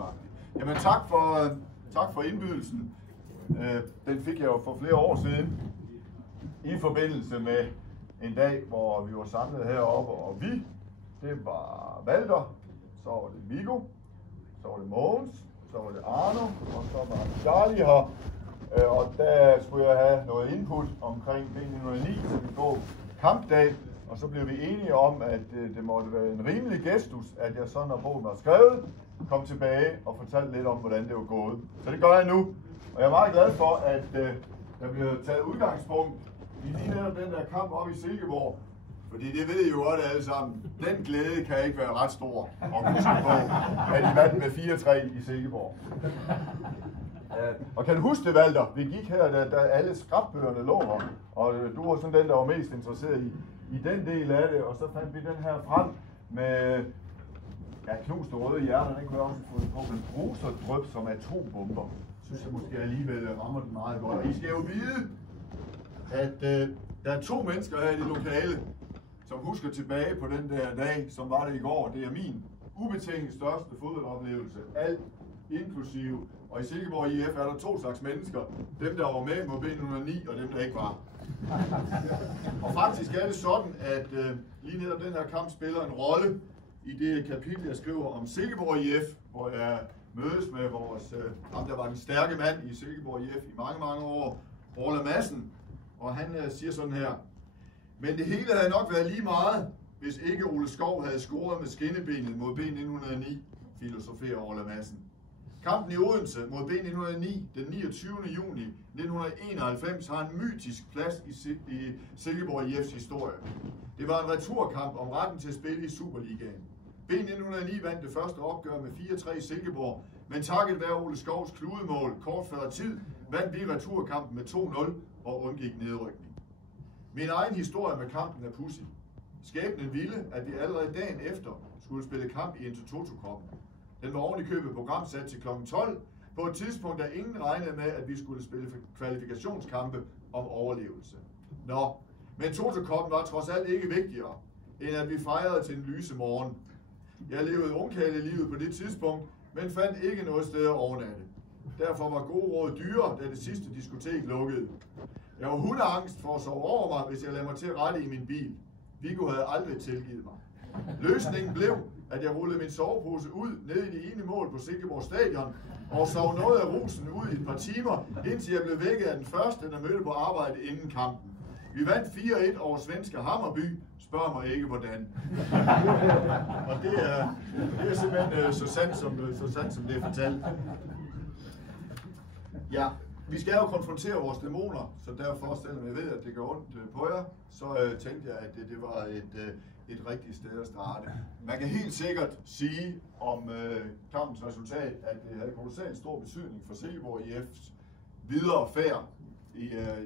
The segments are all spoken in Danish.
nøjagtigt. Jamen tak for indbydelsen. Den fik jeg jo for flere år siden i forbindelse med en dag, hvor vi var samlet heroppe, og vi, det var Walter, så var det Viggo, så var det Mogens, så var det Arno, og så var Charlie her. Og der skulle jeg have noget input omkring B909, så vi går kampdag, og så blev vi enige om, at det måtte være en rimelig gestus, at jeg så, når bogen var skrevet, kom tilbage og fortalte lidt om, hvordan det var gået. Så det gør jeg nu, og jeg er meget glad for, at der bliver taget udgangspunkt i lige netop den der kamp oppe i Silkeborg. Fordi det ved I jo godt alle sammen. Den glæde kan ikke være ret stor at huske på, at I vandt med 4-3 i Silkeborg. Og kan du huske det, Walter? Vi gik her, da alle skrapbøgerne lå her, og du var sådan den, der var mest interesseret i den del af det, og så fandt vi den her frem med knuste røde hjerter, den kunne jeg også få på, men bruserdryp som atombomber. Synes jeg måske alligevel rammer den meget godt. Og I skal jo vide, at der er 2 mennesker her i det lokale, som husker tilbage på den der dag, som var det i går. Det er min ubetinget største fodboldoplevelse. Alt inklusive. Og i Silkeborg IF er der 2 slags mennesker. Dem, der var med mod B909, og dem, der ikke var. Og faktisk er det sådan, at lige netop den her kamp spiller en rolle i det kapitel, jeg skriver om Silkeborg IF, hvor jeg mødes med vores, ham der var den stærke mand i Silkeborg IF i mange, mange år, Orla Madsen. Og han siger sådan her: men det hele havde nok været lige meget, hvis ikke Ole Skov havde scoret med skinnebenet mod B909, filosoferer Orla Madsen. Kampen i Odense mod B909 den 29. juni 1991 har en mytisk plads i Silkeborg IF's historie. Det var en returkamp om retten til at spille i Superligaen. B909 vandt det første opgør med 4-3 i Silkeborg, men takket være Ole Skovs kludemål kort før tid, vandt vi returkampen med 2-0 og undgik nedrykning. Min egen historie med kampen er pudsig. Skæbnen ville, at vi allerede dagen efter skulle spille kamp i Intertoto-koppen. Den var oven i købet programsat til kl. 12, på et tidspunkt, der ingen regnede med, at vi skulle spille kvalifikationskampe om overlevelse. Nå, men Toto-koppen var trods alt ikke vigtigere, end at vi fejrede til en lyse morgen. Jeg levede ungkarlelivet på det tidspunkt, men fandt ikke noget sted at overnatte. Derfor var gode råd dyre, da det sidste diskotek lukkede. Jeg var hundeangst for at sove over mig, hvis jeg lagde mig til rette i min bil. Viggo havde aldrig tilgivet mig. Løsningen blev, at jeg rullede min sovepose ud ned i det ene mål på Silkeborg Stadion, og sov noget af rusen ud i et par timer, indtil jeg blev vækket af den første, der mødte på arbejde inden kampen. Vi vandt 4-1 over svenske Hammarby. Spørg mig ikke, hvordan. Og det er simpelthen så sandt, som det er fortalt. Ja, vi skal jo konfrontere vores dæmoner, så derfor, selvom jeg ved, at det gør ondt på jer, så tænkte jeg, at det var et rigtigt sted at starte. Man kan helt sikkert sige om kampens resultat, at det havde kolossalt stor betydning for Silkeborg IF's videre færd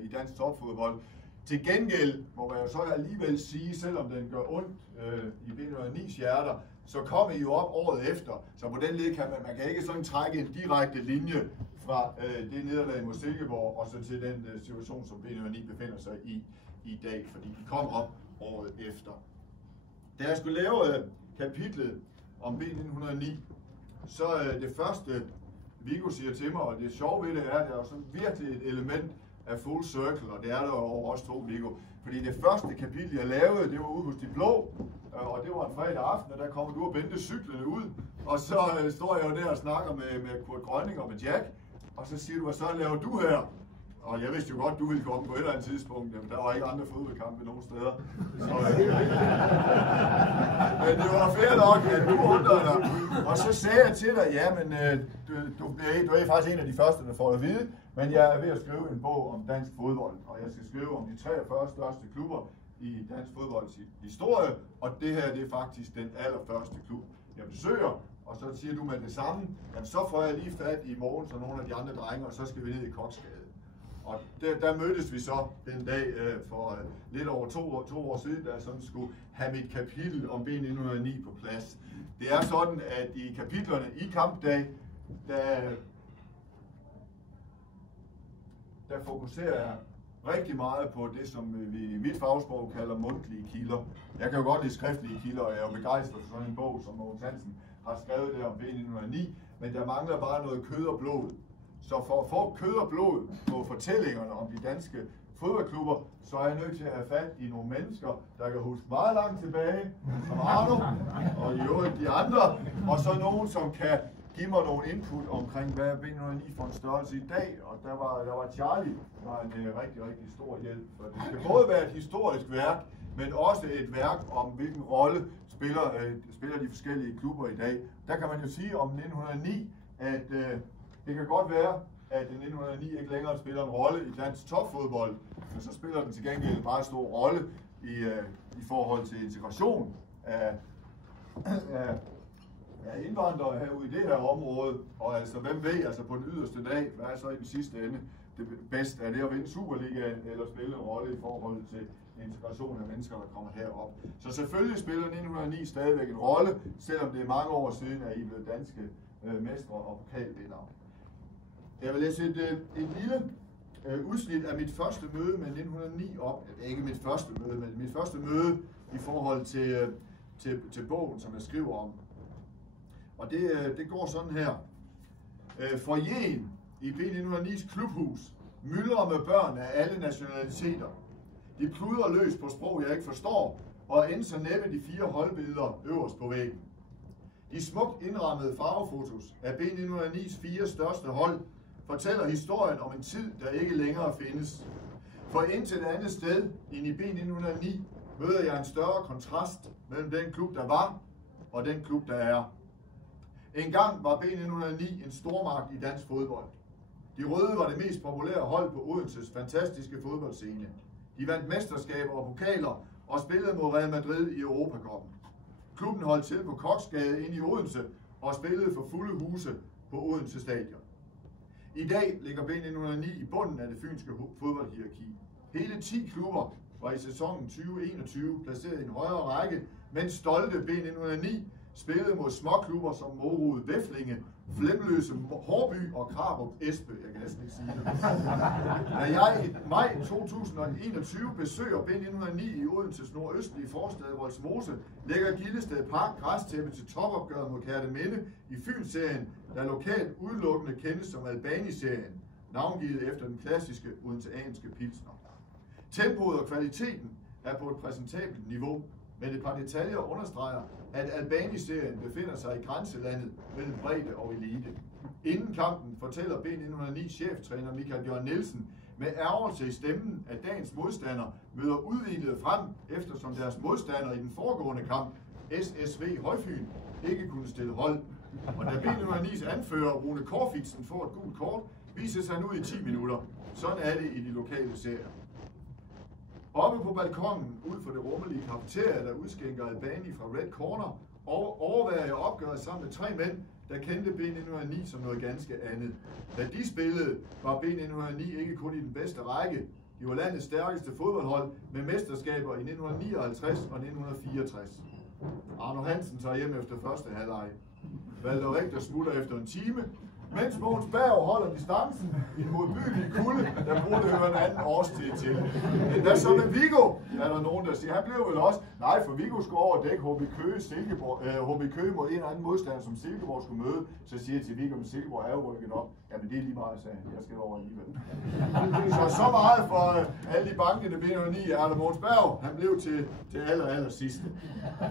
i dansk topfodbold. Til gengæld må man jo så alligevel sige, selvom den gør ondt i B909's hjerter, så kom I jo op året efter. Så på den led kan man kan ikke sådan trække en direkte linje fra det nederlag mod Silkeborg og så til den situation, som B909 befinder sig i dag, fordi de kom op året efter. Da jeg skulle lave kapitlet om B909, så det første Viggo siger til mig, og det sjove ved det er, at der er sådan virkelig et element af full circle, og det er der over os 2, Viggo. Fordi det første kapitel, jeg lavede, det var ude hos De Blå, og det var en fredag aften, og der kommer du og Bente cyklerne ud, og så står jeg jo der og snakker med Kurt Grønning og med Jack, og så siger du, hvad så laver du her? Og jeg vidste jo godt, du ville komme på et eller andet tidspunkt, men der var ikke andre fodboldkampe nogen steder. Så, men det var fair nok, at du undrede dig. Og så sagde jeg til dig, ja, men du er faktisk en af de første, der får det at vide, men jeg er ved at skrive en bog om dansk fodbold, og jeg skal skrive om de 43 største klubber i dansk fodbolds historie, og det her det er faktisk den allerførste klub, jeg besøger. Og så siger du med det samme, jamen så får jeg lige fat i Mogens og nogle af de andre drenge, og så skal vi ned i Koksgade. Og der mødtes vi så den dag for lidt over to år siden, da jeg sådan skulle have mit kapitel om B909 på plads. Det er sådan, at i kapitlerne i kampdag, der fokuserer jeg rigtig meget på det, som vi i mit fagsprog kalder mundtlige kilder. Jeg kan jo godt lide skriftlige kilder, og jeg er jo begejstret for sådan en bog, som Mogens Hansen har skrevet der om B909. men der mangler bare noget kød og blod. Så for at få kød og blod på fortællingerne om de danske fodboldklubber, så er jeg nødt til at have fat i nogle mennesker, der kan huske meget langt tilbage, som Arno og i øvrigt de andre, og så nogen, som kan give mig nogle input omkring, hvad er B109 for en størrelse i dag, og der var Charlie, der var en rigtig, rigtig stor hjælp. For det skal både være et historisk værk, men også et værk om, hvilken rolle spiller de forskellige klubber i dag. Der kan man jo sige om 1909, at det kan godt være, at 1909 ikke længere spiller en rolle i dansk topfodbold, men så spiller den til gengæld en meget stor rolle i forhold til integration af indvandrere herude i det her område. Og altså, hvem ved, altså på den yderste dag, hvad er så i den sidste ende det bedste? Er det at vinde Superligaen eller spille en rolle i forhold til integration af mennesker, der kommer herop? Så selvfølgelig spiller 1909 stadigvæk en rolle, selvom det er mange år siden, at I er blevet danske mestre og pokalvindere. Jeg vil læse et lille udsnit af mit første møde med 1909 op. Det er ikke mit første møde, men mit første møde i forhold til bogen, som jeg skriver om. Og det går sådan her. Foyeren i B1909's klubhus myldrer med børn af alle nationaliteter. De pludrer løs på sprog, jeg ikke forstår, og end så næppe de 4 holdbilleder øverst på væggen. De smukt indrammede farvefotos af B1909's 4 største hold fortæller historien om en tid, der ikke længere findes. For indtil et andet sted end i B1909 møder jeg en større kontrast mellem den klub, der var, og den klub, der er. En gang var B1909 en stormagt i dansk fodbold. De røde var det mest populære hold på Odenses fantastiske fodboldscene. De vandt mesterskaber og pokaler og spillede mod Real Madrid i Europacupen. Klubben holdt til på Koksgade inde i Odense og spillede for fulde huse på Odense Stadion. I dag ligger B1909 i bunden af det fynske fodboldhierarki. Hele 10 klubber var i sæsonen 2021 placeret i en højere række, mens stolte B1909 spillede mod småklubber som Morud Væflinge, Flemløse Hårby og Krarup Espe. Jeg kan næsten ikke sige det. Da jeg i maj 2021 besøger B1909 i Odenses nordøstlige forstad Vollsmose, lægger Gillested Park græstæppe til topopgøret mod Kerteminde i Fyn-serien, der lokalt udelukkende kendes som Albani-serien, navngivet efter den klassiske odenseanske pilsner. Tempoet og kvaliteten er på et præsentabelt niveau, men et par detaljer understreger, at Albani-serien befinder sig i grænselandet mellem bredde og elite. Inden kampen fortæller B1909 cheftræner Michael Jørgen Nielsen med ærgelse i stemmen, at dagens modstander møder udvidet frem, eftersom deres modstander i den foregående kamp, SSV Højfyn, ikke kunne stille hold. Og da B1909's anfører Rune Korfitsen får et gult kort, vises han ud i 10 minutter. Sådan er det i de lokale serier. Oppe på balkongen, ud for det rummelige cafeteria, der udskænker Albani fra Red Corner, overværer jeg opgøret sammen med 3 mænd, der kendte B1909 som noget ganske andet. Da de spillede, var B1909 ikke kun i den bedste række. De var landets stærkeste fodboldhold med mesterskaber i 1959 og 1964. Arno Hansen tager hjem efter første halvleg. Valter Richter smutter efter en time, mens Mogens Berg holder distancen i en modbydelig kulde, der burde høre en anden årstid til. Hvad så med Viggo? Er der nogen, der siger. Han blev vel også. Nej, for Viggo skulle over og dække HB Køge mod en eller anden modstander, som Silkeborg skulle møde. Så siger jeg til Viggo, at Silkeborg er jo rykket op. Jamen det er lige meget, sagde han. Jeg skal over alligevel. Så meget for alle de banke, der bliver 9 er der Mogens Berg. Han blev til aller sidst.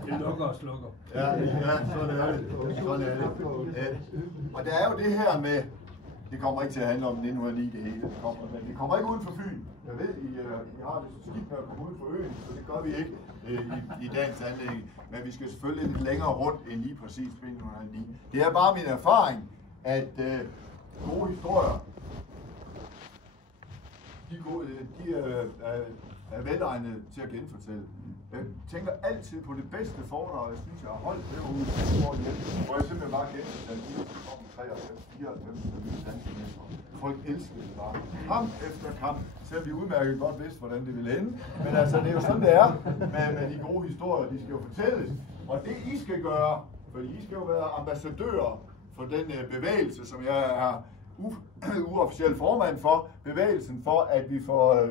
Det lukker og slukker. Ja, sådan er det. Sådan er det. Og der er jo det her med, det kommer ikke til at handle om 1909 det hele, det kommer ikke uden for Fyn. Jeg ved, I har det så skidt med at komme ud for øen, så det gør vi ikke i dagens anlæg. Men vi skal selvfølgelig lidt længere rundt end lige præcis 1909. Det er bare min erfaring, at gode historier, de er velegnede til at genfortælle. Jeg tænker altid på det bedste foredrag, jeg synes, jeg har holdt derude, hvor jeg simpelthen bare genfortalte de om 93, 94, der blev danske mestre. Folk elskede det bare. Kamp efter kamp, selvom de udmærket godt vidste, hvordan det ville ende. Men altså, det er jo sådan, det er med de gode historier, de skal jo fortælles. Og det I skal gøre, for I skal jo være ambassadører for den bevægelse, som jeg er uofficiel formand for, bevægelsen for,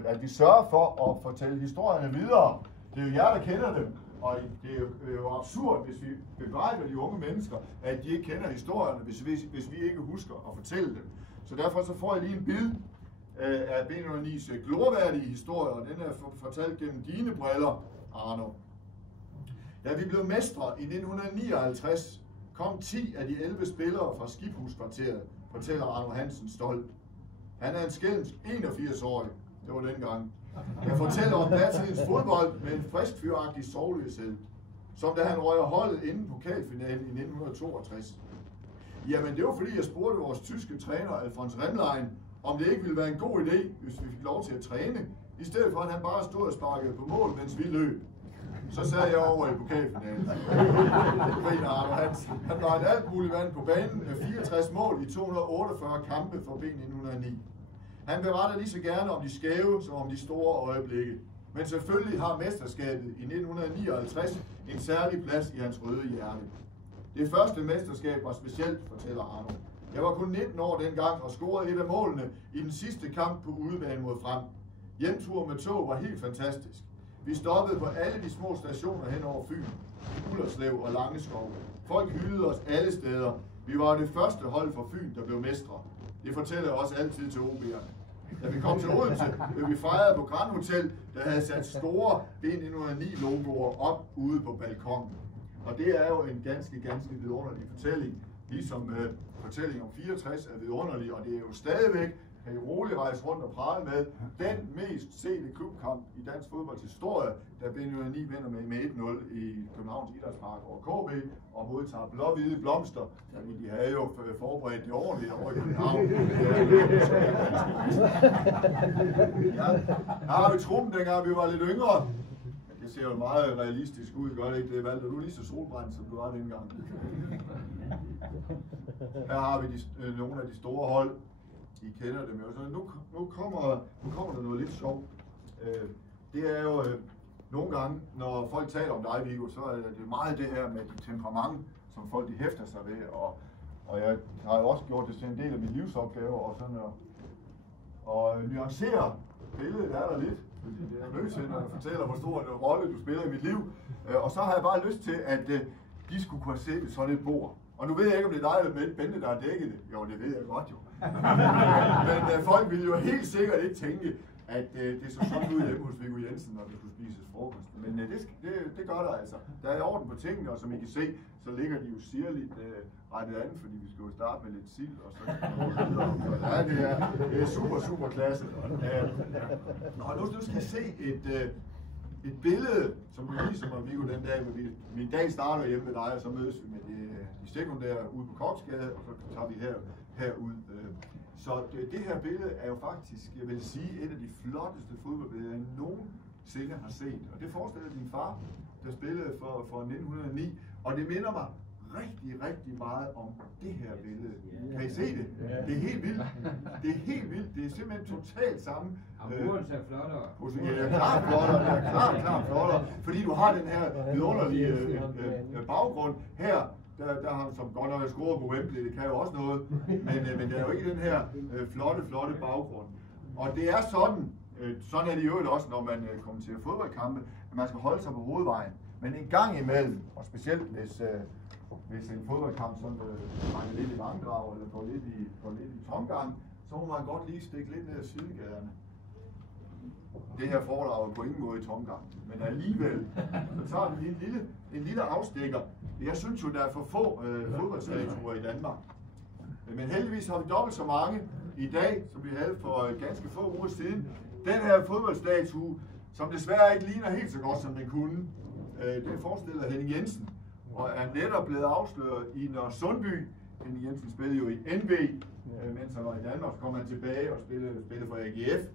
at vi sørger for at fortælle historierne videre. Det er jo jer, der kender dem. Og det er jo absurd, hvis vi bebrejder de unge mennesker, at de ikke kender historierne, hvis vi ikke husker at fortælle dem. Så derfor så får jeg lige en bid af B909's glorværdige historie, og den er fortalt gennem dine briller, Arno. Da vi blev mestre i 1959, kom 10 af de 11 spillere fra Skibhuskvarteret, fortæller Arno Hansen stolt. Han er en skælmsk 81-årig, det var dengang. Jeg fortæller om datidens fodbold med en frisk fyragtig sovløshed, som da han røg holdet inden pokalfinalen i 1962. Jamen det var fordi jeg spurgte vores tyske træner Alfons Remlein, om det ikke ville være en god idé, hvis vi fik lov til at træne, i stedet for at han bare stod og sparkede på mål, mens vi løb. Så sad jeg over i pokalfinalen. Han var en alt muligt mand på banen med 64 mål i 248 kampe for B909. Han beretter lige så gerne om de skæve som om de store øjeblikke. Men selvfølgelig har mesterskabet i 1959 en særlig plads i hans røde hjerte. Det første mesterskab var specielt, fortæller Arno. Jeg var kun 19 år dengang og scorede et af målene i den sidste kamp på udebane mod Frem. Hjemtur med tog var helt fantastisk. Vi stoppede på alle de små stationer hen over Fyn, Ullerslev og Langeskov. Folk hyldede os alle steder. Vi var det første hold fra Fyn, der blev mestre. Det fortæller jeg også altid til OB'erne. Da vi kom til Odense, blev vi fejret på Grand Hotel, der havde sat store B909-logoer op ude på balkonen. Og det er jo en ganske vidunderlig fortælling, ligesom fortællingen om 64 er vidunderlig, og det er jo stadigvæk, kan I roligt rejse rundt og prale med, den mest sete klubkamp i dansk fodbolds historie, da B909 vinder med 1-0 i Københavns Idrætspark over KB og modtager blå-hvide blomster. Jamen, de havde jo forberedt det ordentligt over i København. Ja, her har vi truppen dengang, vi var lidt yngre. Det ser jo meget realistisk ud, gør det ikke det, Valter? Du er lige så solbrændt, som du var dengang. Her har vi nogle af de store hold. I kender dem jo. Så nu kommer der noget lidt sjovt. Det er jo nogle gange, når folk taler om dig, Viggo, så er det meget det her med dit temperament, som folk de hæfter sig ved. Og jeg har jo også gjort det til en del af min livsopgave og sådan og nuancere billedet er der lidt. Det er nødt til, når jeg fortæller, hvor stor en rolle du spiller i mit liv. Og så har jeg bare lyst til, at de skulle kunne se sådan et bord. Og nu ved jeg ikke, om det er dig eller Bente, der har dækket det. Jo, det ved jeg godt jo. Men folk ville jo helt sikkert ikke tænke, at det så sådan ud hjemme hos Viggo Jensen, når der skulle spises frokost. Men det gør der altså. Der er orden på tingene, og som I kan se, så ligger de jo sirligt rettet an, fordi vi skal jo starte med lidt sild, og så ja, det er super klasse. Når nu skal I se et billede, som du viser mig, Viggo, den dag, hvor min dag starter hjemme med dig, og så mødes vi med de sekundære ude på Koksgade, og så tager vi herud. Så det her billede er jo faktisk, jeg vil sige, et af de flotteste fodboldbilleder, jeg nogensinde har set. Og det forestiller din far, der spillede for 1909, og det minder mig rigtig meget om det her billede. Kan I se det? Det er helt vildt. Det er helt vildt. Det er simpelthen totalt samme. Amuren ser flottere. Ja, klart flottere. Det er klart flottere. Fordi du har den her vidunderlige baggrund her. Der har han som godt nok scoret på Wembley, det kan jo også noget, men det er jo ikke den her flotte baggrund. Og det er sådan er det jo også, når man kommenterer fodboldkampe, at man skal holde sig på hovedvejen. Men en gang imellem, og specielt hvis en fodboldkamp sådan trænger lidt i langdrag, eller går lidt i tomgang, så må man godt lige stikke lidt ned ad sidegaderne. Det her foredrag er på ingen måde i tomgang, men alligevel, så tager vi en lille afstikker. Jeg synes jo, der er for få fodboldstatuer i Danmark. Men heldigvis har vi dobbelt så mange i dag, som vi havde for ganske få uger siden. Den her fodboldstatue, som desværre ikke ligner helt så godt, som den kunne, den forestiller Henning Jensen, og er netop blevet afsløret i Nørresundby. Henning Jensen spillede jo i NB, mens han var i Danmark, så kom han tilbage og spillede for AGF.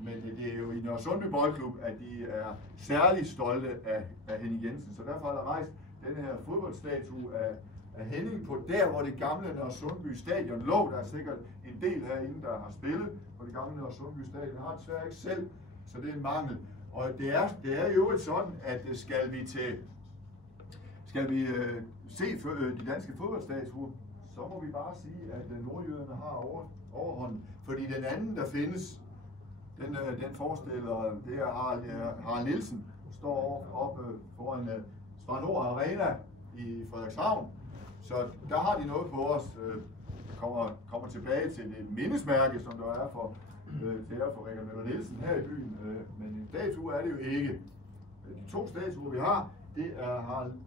Men det er jo i Nørresundby Boldklub, at de er særlig stolte af Henning Jensen. Så derfor er der rejst den her fodboldstatue af Henning på der, hvor det gamle Nørresundby Stadion lå. Der er sikkert en del herinde, der har spillet på det gamle Nørresundby Stadion. Jeg har desværre ikke selv, så det er en mangel. Og det er jo sådan, at skal vi se de danske fodboldstatuer, så må vi bare sige, at nordjyderne har overhånden. Fordi den anden, der findes, den forestiller, det er Harald Nielsen, står oppe foran Spar Nord Arena i Frederikshavn. Så der har de noget på os. Kommer tilbage til det mindesmærke, som der er for Richard Møller Nielsen her i byen. Men en statue er det jo ikke. De 2 statuer, vi har, det er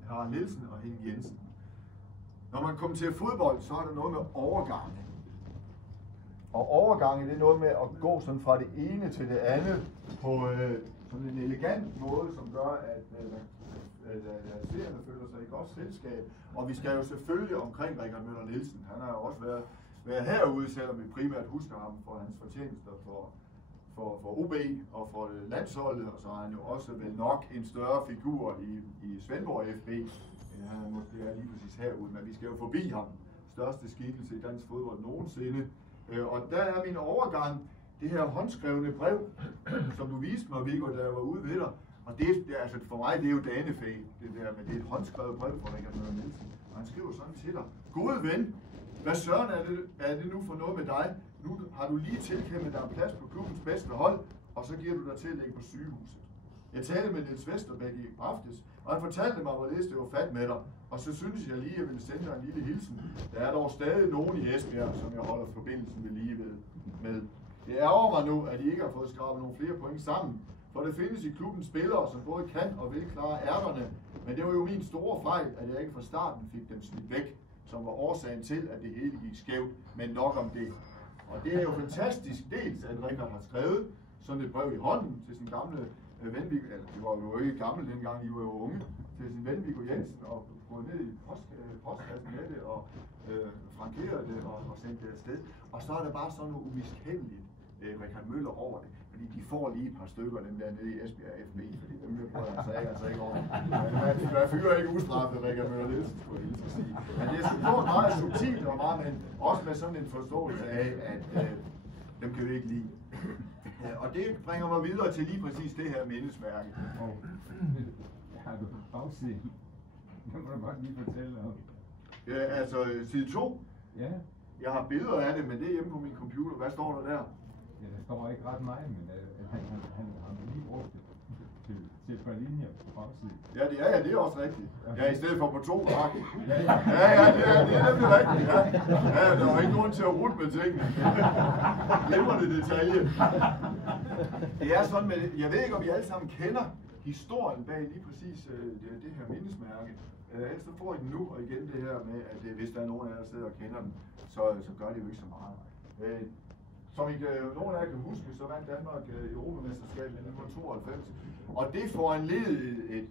Harald Nielsen og Henning Jensen. Når man kommer til fodbold, så er der noget med overgange. Og overgange, det er noget med at gå sådan fra det ene til det andet på sådan en elegant måde, som gør, at seerne føler sig i godt selskab. Og vi skal jo selvfølgelig omkring Richard Møller Nielsen. Han har jo også været herude, selvom vi primært husker ham for hans fortjenester for OB og for landsholdet, og så er han jo også vel nok en større figur i Svendborg FB. Han måske er lige præcis herude, men vi skal jo forbi ham. Største skikkelse i dansk fodbold nogensinde. Og der er min overgang, det her håndskrevne brev, som du viste mig, Viggo, da jeg var ude ved dig. Og det altså for mig, det er jo danefæ, det der, men det er et håndskrevet brev fra Richard Møller Nielsen. Og han skriver sådan til dig: Gode ven, hvad søren er det nu for noget med dig? Nu har du lige tilkæmpet dig en plads på klubbens bedste hold, og så giver du dig til at ligge på sygehuset. Jeg talte med Niels Vesterbæk i aftes, og han fortalte mig, hvorledes det var fat med dig. Og så synes jeg lige, at jeg ville sende dig en lille hilsen. Der er dog stadig nogen i Esbjerg, som jeg holder forbindelsen ved lige med. Det ærger mig nu, at I ikke har fået skrabet nogle flere point sammen. For det findes i klubben spillere, som både kan og vil klare ærterne. Men det var jo min store fejl, at jeg ikke fra starten fik dem smidt væk, som var årsagen til, at det hele gik skævt. Men nok om det. Og det er jo fantastisk dels, at Richard har skrevet sådan et brev i hånden til sin gamle ven Viggo, eller de var jo ikke gamle dengang, de var jo unge, til sin ven Viggo Jensen, og gået ned i postkassen med det, og frankerede det, og sendte det afsted. Og så er der bare sådan noget umiskendeligt Richard Møller over det, fordi de får lige et par stykker, dem der nede i Esbjerg FB, fordi dem der prøver altså ikke over. Man fyrer ikke ustraffet Richard Møller Nielsen, skulle jeg lige sige. Men det er sgu meget subtilt og meget, men også med sådan en forståelse af, at dem kan vi ikke lide. Og det bringer mig videre til lige præcis det her mindesmærke. Har du bagsiden? Det må du godt lige fortælle om. Ja, altså side 2. Ja. Jeg har billeder af det, men det er hjemme på min computer. Hvad står der der? Ja, der står ikke ret meget, men han har lige brugt det til et par linjer på bagsiden. Ja, det er også rigtigt. Ja, i stedet for på 2 ark. Ja, det er nemlig rigtigt. Ja, der var ikke grund til at rute med tingene. Glemrende detalje. Det er sådan med, jeg ved ikke, om I alle sammen kender historien bag lige præcis det her mindesmærke. Ellers så får I den nu, og igen det her med, at hvis der er nogen af jer, der sidder og kender den, så gør det jo ikke så meget. Som nogle af jer kan huske, så vandt Danmark Europamesterskabet i 1992. Og det foranledede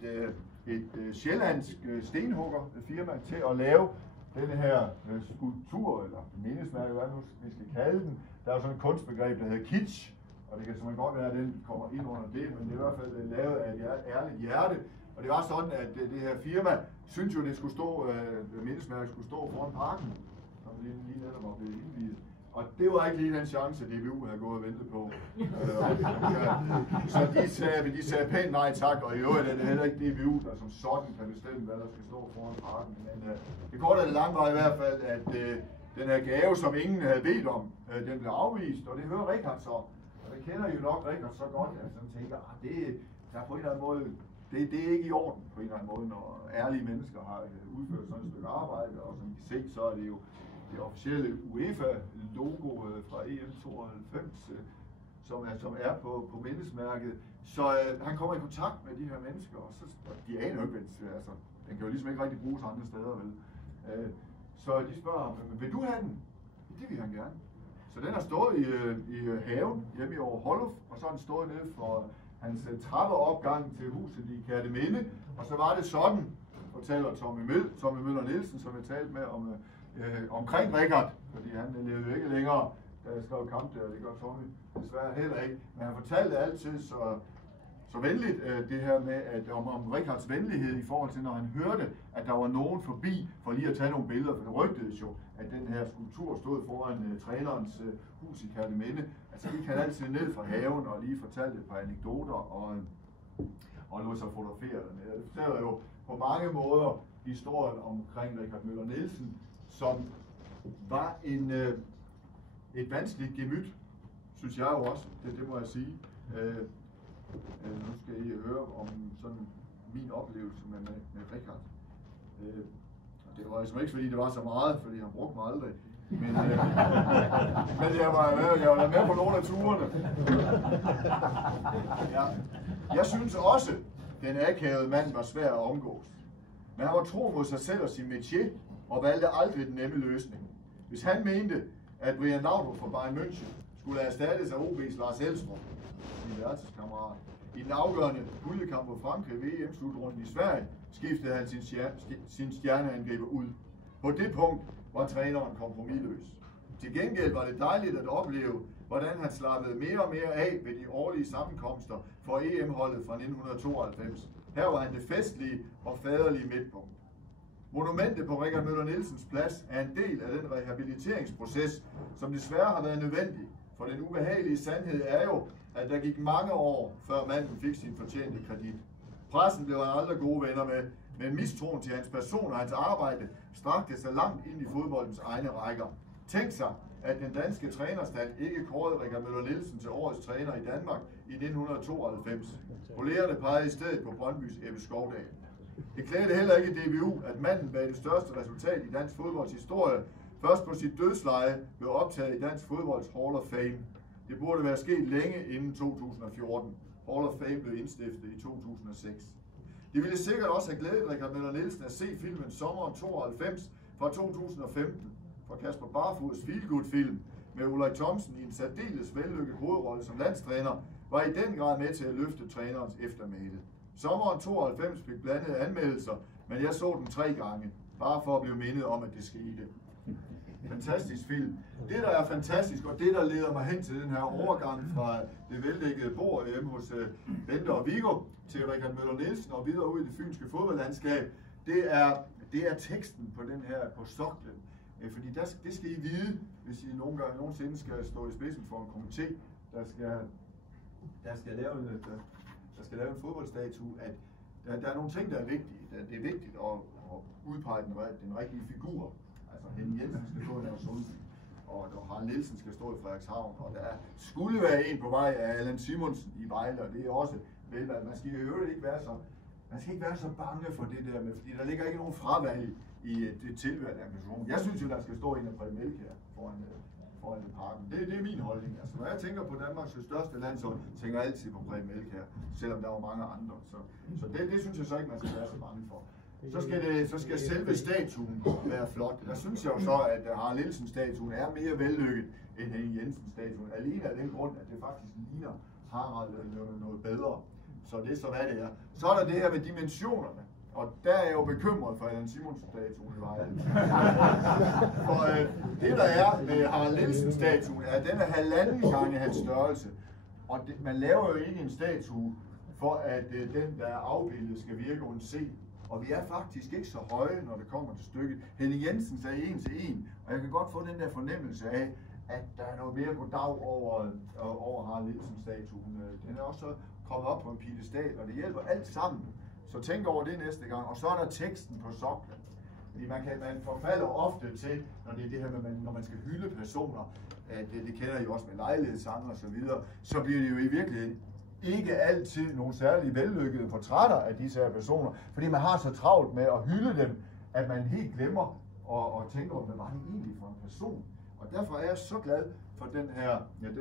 et sjællandsk stenhuggerfirma til at lave denne her skulptur, eller mindesmærke, hvad nu vi skal kalde den. Der er jo sådan et kunstbegreb, der hedder kitsch, og det kan simpelthen godt være, at den kommer ind under det, men det er i hvert fald lavet af et ærligt hjerte. Og det var sådan, at det her firma synes jo, det skulle stå, mindesmærket skulle stå foran parken, som lige netop var blevet indviet. Og det var ikke lige den chance, DBU havde gået og ventet på. Så de sagde pænt nej tak, og i øvrigt er det heller ikke DBU, der som sådan kan bestemme, hvad der skal stå foran parken. Men det korte af det lange var i hvert fald, at den her gave, som ingen havde bedt om, den blev afvist, og det hører Richard så. Og det kender jo nok Richard så godt, at han tænker, der er på en eller anden måde, det er ikke i orden på en eller anden måde, når ærlige mennesker har udført sådan et stykke arbejde, og som I kan se, så er det jo det officielle UEFA-logo fra EM92, som er på mindesmærket. Så han kommer i kontakt med de her mennesker, og de aner jo ikke, altså, den kan jo ligesom ikke rigtig bruges andre steder, vel? Så de spørger ham, vil du have den? Det vil han gerne. Så den har stået i haven hjemme i Overholluf, og så har den stået nede for hans trappeopgang til huset i Kerteminde. Og så var det sådan, fortæller Tommy Møller Nielsen, som jeg talte med omkring Richard, fordi han levede jo ikke længere, da jeg skrev kamp der, det gør Tommy desværre heller ikke. Men han fortalte altid så venligt det her med, om Richards venlighed i forhold til, når han hørte, at der var nogen forbi for lige at tage nogle billeder, for det rygtedes jo, at den her skulptur stod foran trænerens hus i Kerteminde. Altså gik han altid ned fra haven og lige fortalte et par anekdoter og lod sig fotografere dernede. Det fortæller jo på mange måder historien omkring Richard Møller Nielsen, som var et vanskeligt gemyt, synes jeg jo også, det må jeg sige. Nu skal I høre om sådan min oplevelse med Richard. Det var altså ikke fordi det var så meget, fordi han brugte mig aldrig. Men jeg var med på nogle af turene. Ja. Jeg synes også, den akavede mand var svær at omgås. Men han var tro mod sig selv og sin métier, og valgte aldrig den nemme løsning. Hvis han mente, at Brian Laudrup fra Bayern München skulle erstattes af OB's Lars Elstrup, sin værelseskammerat, i den afgørende puljekamp mod Frankrig ved EM-slutrunden i Sverige, skiftede han sin stjerneangriber ud. På det punkt var træneren kompromisløs. Til gengæld var det dejligt at opleve, hvordan han slappede mere og mere af ved de årlige sammenkomster for EM-holdet fra 1992. Her var han det festlige og faderlige midtpunkt. Monumentet på Richard Møller Nielsens plads er en del af den rehabiliteringsproces, som desværre har været nødvendig. For den ubehagelige sandhed er jo, at der gik mange år, før manden fik sin fortjente kredit. Pressen blev han aldrig gode venner med, men mistroen til hans person og hans arbejde strakte sig langt ind i fodboldens egne rækker. Tænk sig, at den danske trænerstand ikke kårede Richard Møller Nielsen til årets træner i Danmark i 1992. Kollegerne pegede i stedet på Brøndbys Ebbe Skovdal. Det klædte heller ikke DBU, at manden bag det største resultat i dansk fodbolds historie først på sit dødsleje blev optaget i dansk fodbolds Hall of Fame. Det burde være sket længe inden 2014. Hall of Fame blev indstiftet i 2006. Det ville sikkert også have glædet Richard Møller Nielsen at se filmen Sommeren 92 fra 2015 fra Kasper Barfods feelgood-film med Ulrik Thomsen i en særdeles vellykket hovedrolle som landstræner, var i den grad med til at løfte trænerens eftermæle. Sommeren 92 fik blandede anmeldelser, men jeg så den 3 gange, bare for at blive mindet om, at det skete. Fantastisk film. Det, der er fantastisk, og det, der leder mig hen til den her overgang fra det veldækkede bord hjemme hos Bente og Viggo til Richard Møller Nielsen og videre ud i det fynske fodboldlandskab, det er teksten på den her, på soklen. Fordi det skal I vide, hvis I nogensinde skal stå i spidsen for en komité, der skal lave en fodboldstatue, at der er nogle ting, der er vigtige. Det er vigtigt at udpege den rigtige figur. Altså Henning Jensen skal stå i Nørresundby, og Harald Nielsen skal stå i Frederikshavn, og der skulle være en på vej af Allan Simonsen i Vejle, og det er også velvalgt. Man skal i øvrigt ikke være så bange for det der med, fordi der ligger ikke nogen fravalg i det tilvalg af person. Jeg synes jo, der skal stå en af Preben Elkjær foran parken. Det er min holdning. Altså, når jeg tænker på Danmarks største landshold, tænker jeg altid på Preben Elkjær, selvom der var mange andre. Så det synes jeg så ikke, man skal være så bange for. Så skal selve statuen være flot. Der synes jeg jo så, at Harald Nielsen-statuen er mere vellykket end Henning Jensen-statuen. Alene af den grund, at det faktisk ligner Harald noget bedre. Så det er så, hvad det er. Så er der det her med dimensionerne. Og der er jeg jo bekymret for Allan Simonsen-statuen i Vejle. For det der er med Harald Nielsen-statuen, er, at den er 1,5 gange hans størrelse. Og man laver jo ikke en statue for, at den, der er afbildet, skal virke ondset. Og vi er faktisk ikke så høje, når det kommer til stykket. Henning Jensen sagde 1 til 1, og jeg kan godt få den der fornemmelse af, at der er noget mere goddag over Harald Nielsen-statuen. Den er også kommet op på en piedestal, og det hjælper alt sammen. Så tænk over det næste gang. Og så er der teksten på soklen. Fordi man forfalder ofte til, når det er det her med, når man skal hylde personer, det kender I også med lejlighedssange og så videre, så bliver det jo i virkeligheden ikke altid nogle særlig vellykkede portrætter af disse her personer, fordi man har så travlt med at hylde dem, at man helt glemmer at tænke over, hvad var det egentlig for en person. Og derfor er jeg så glad for den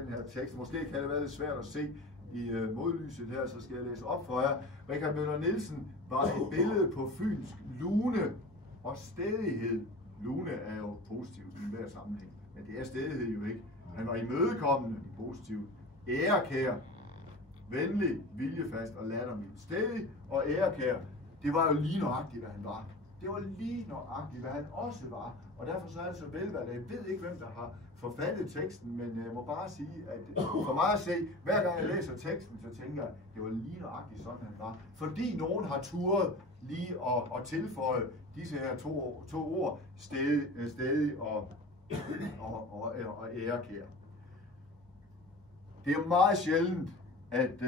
her tekst. Måske kan det være lidt svært at se i modlyset her, så skal jeg læse op for jer. Richard Møller Nielsen var et billede på fynsk lune og stædighed. Lune er jo positivt i enhver sammenhæng, men det er stædighed jo ikke. Han var imødekommende, positivt, ærekær, venlig, viljefast og lattermild. Stædig og ærekær, det var jo lige nøjagtigt, hvad han var. Det var lige nøjagtigt, hvad han også var. Og derfor så er det så velvalgt. Jeg ved ikke, hvem der har forfattet teksten, men jeg må bare sige, at for mig at se, hver gang jeg læser teksten, så tænker jeg, at det var lige nøjagtigt sådan, han var. Fordi nogen har turet lige at tilføje disse her to ord, stædig og ærekær. Det er meget sjældent, at,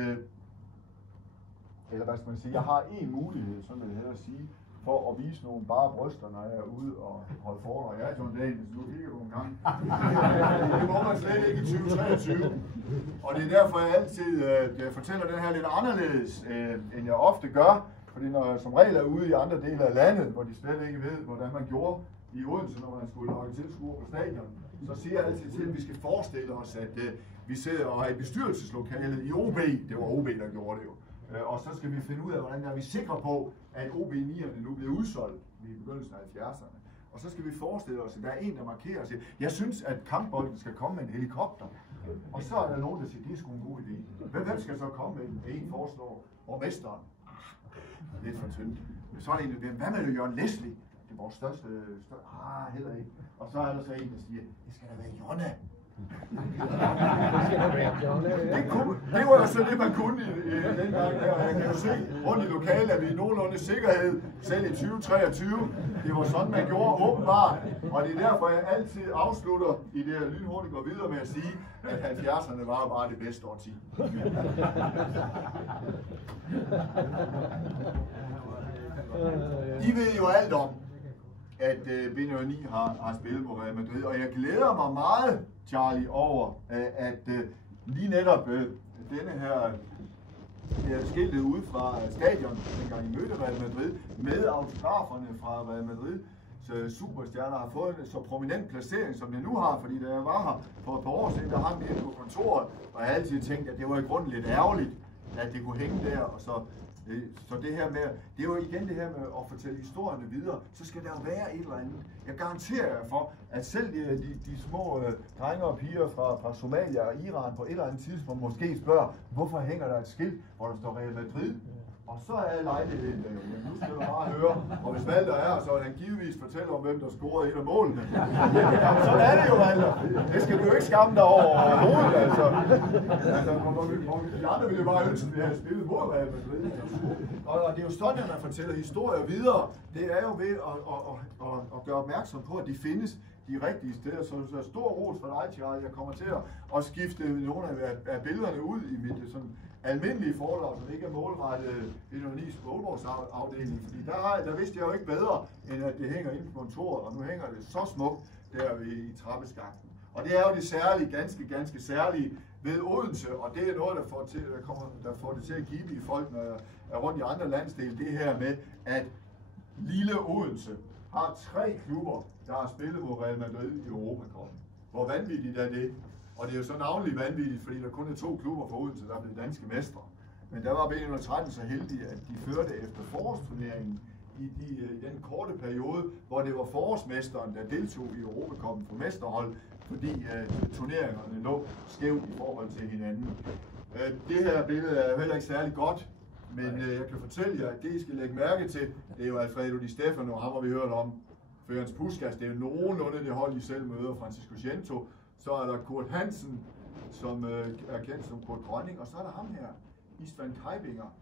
eller hvad skal man sige, jeg har en mulighed, sådan vil jeg hellere sige, for at vise nogle bare bryster, når jeg er ude og holde foredrag. Jeg er John Daniels, nu kigger du en gang. Det må man slet ikke i 2023. Og det er derfor, jeg altid fortæller den her lidt anderledes, end jeg ofte gør. Fordi når jeg som regel er ude i andre dele af landet, hvor de slet ikke ved, hvordan man gjorde i Odense, når man skulle lokke tilskuere på stadion, så siger jeg altid til, at vi skal forestille os, at vi sidder og er i bestyrelseslokalet i OB. Det var OB, der gjorde det jo. Og så skal vi finde ud af, hvordan er vi sikre på, at OB-9'erne nu bliver udsolgt i begyndelsen af 70'erne. Og så skal vi forestille os, at der er en, der markerer og siger, jeg synes, at kampbolden skal komme med en helikopter. Og så er der nogen, der siger, det er sgu en god idé. Hvem skal så komme med den? En foreslår borgmesteren. Lidt for tyndt. Så er der en, der siger, hvad med det, Jørgen Leslie? Det er vores største... heller ikke. Og så er der så en, der siger, det skal da være Jonna. Det var jo så det, man kunne den gang der, og jeg kan jo se rundt i lokalet, at vi er nogenlunde sikkerhed, selv i 2023. Det var sådan, man gjorde åbenbart, og det er derfor, jeg altid afslutter i det her lynhurtigt går videre med at sige, at 70'erne var bare det bedste årti. I ved jo alt om, at B9 har spillet på Real Madrid, og jeg glæder mig meget, Charlie, over, at lige netop denne her skiltet ude fra stadion, dengang I mødte Real Madrid, med autograferne fra Real Madrid, så superstjerner har fået en så prominent placering, som det nu har, fordi da jeg var her for et par år siden, der hang det på kontoret, og jeg har altid tænkt, at det var i grunden lidt ærgerligt, at det kunne hænge der, og så det her med, det er jo igen det her med at fortælle historierne videre, så skal der jo være et eller andet. Jeg garanterer jer for, at selv de små drenge og piger fra Somalia og Iran på et eller andet tidspunkt måske spørger, hvorfor hænger der et skilt, hvor der står Real Madrid? Og så er lejligheden, nu skal du bare høre, og hvis Valter er, så vil han givetvis fortælle om, hvem der scorede et af målene. Jamen, sådan er det jo, Valter. Det skal du jo ikke skamme dig over overhovedet, altså. De andre ville jo bare ønske, at vi havde spillet mod Real Madrid. Og det er jo sådan, at man fortæller historier videre. Det er jo ved at gøre opmærksom på, at de findes de rigtige steder. Så der er stor ros for dig, Charlie. Jeg kommer til at skifte nogle af billederne ud i mit sådan almindelige foredrag, som ikke er målrettet B9's målborgsafdeling, fordi der vidste jeg jo ikke bedre, end at det hænger inde på kontoret, og nu hænger det så smukt der i trappeskakten. Og det er jo det særlige, ganske særlige ved Odense, og det er noget, der får det til at give i folk, når jeg er rundt i andre landsdele, det her med, at lille Odense har 3 klubber, der har spillet på Real Madrid i Europacupen. Hvor vanvittigt er det? Og det er jo så navnlig vanvittigt, fordi der kun er 2 klubber for Odense, der er blevet danske mestre. Men der var B913 så heldige, at de førte efter forårsturneringen i den korte periode, hvor det var forårsmesteren, der deltog i Europacupen på mesterhold, fordi turneringerne lå skævt i forhold til hinanden. Det her billede er heller ikke særlig godt, men jeg kan fortælle jer, at det I skal lægge mærke til, det er jo Alfredo Di Stefano, ham har vi hørt om. Ferenc Puskás, det er jo nogenlunde det hold, I selv møder, Francisco Gento. Så er der Kurt Hansen, som er kendt som Kurt Grønning, og så er der ham her, Istvan Keibinger,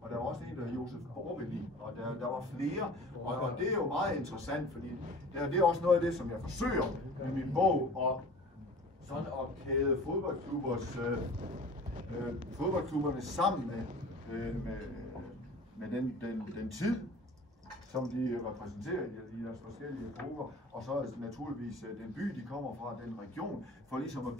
og der var også en, der hed Josef Borveli, og der var flere, og det er jo meget interessant, fordi det er også noget af det, som jeg forsøger med min bog, at kæde fodboldklubberne sammen med den tid, som de repræsenterer i deres forskellige epoker, og så altså naturligvis den by, de kommer fra, den region, for ligesom at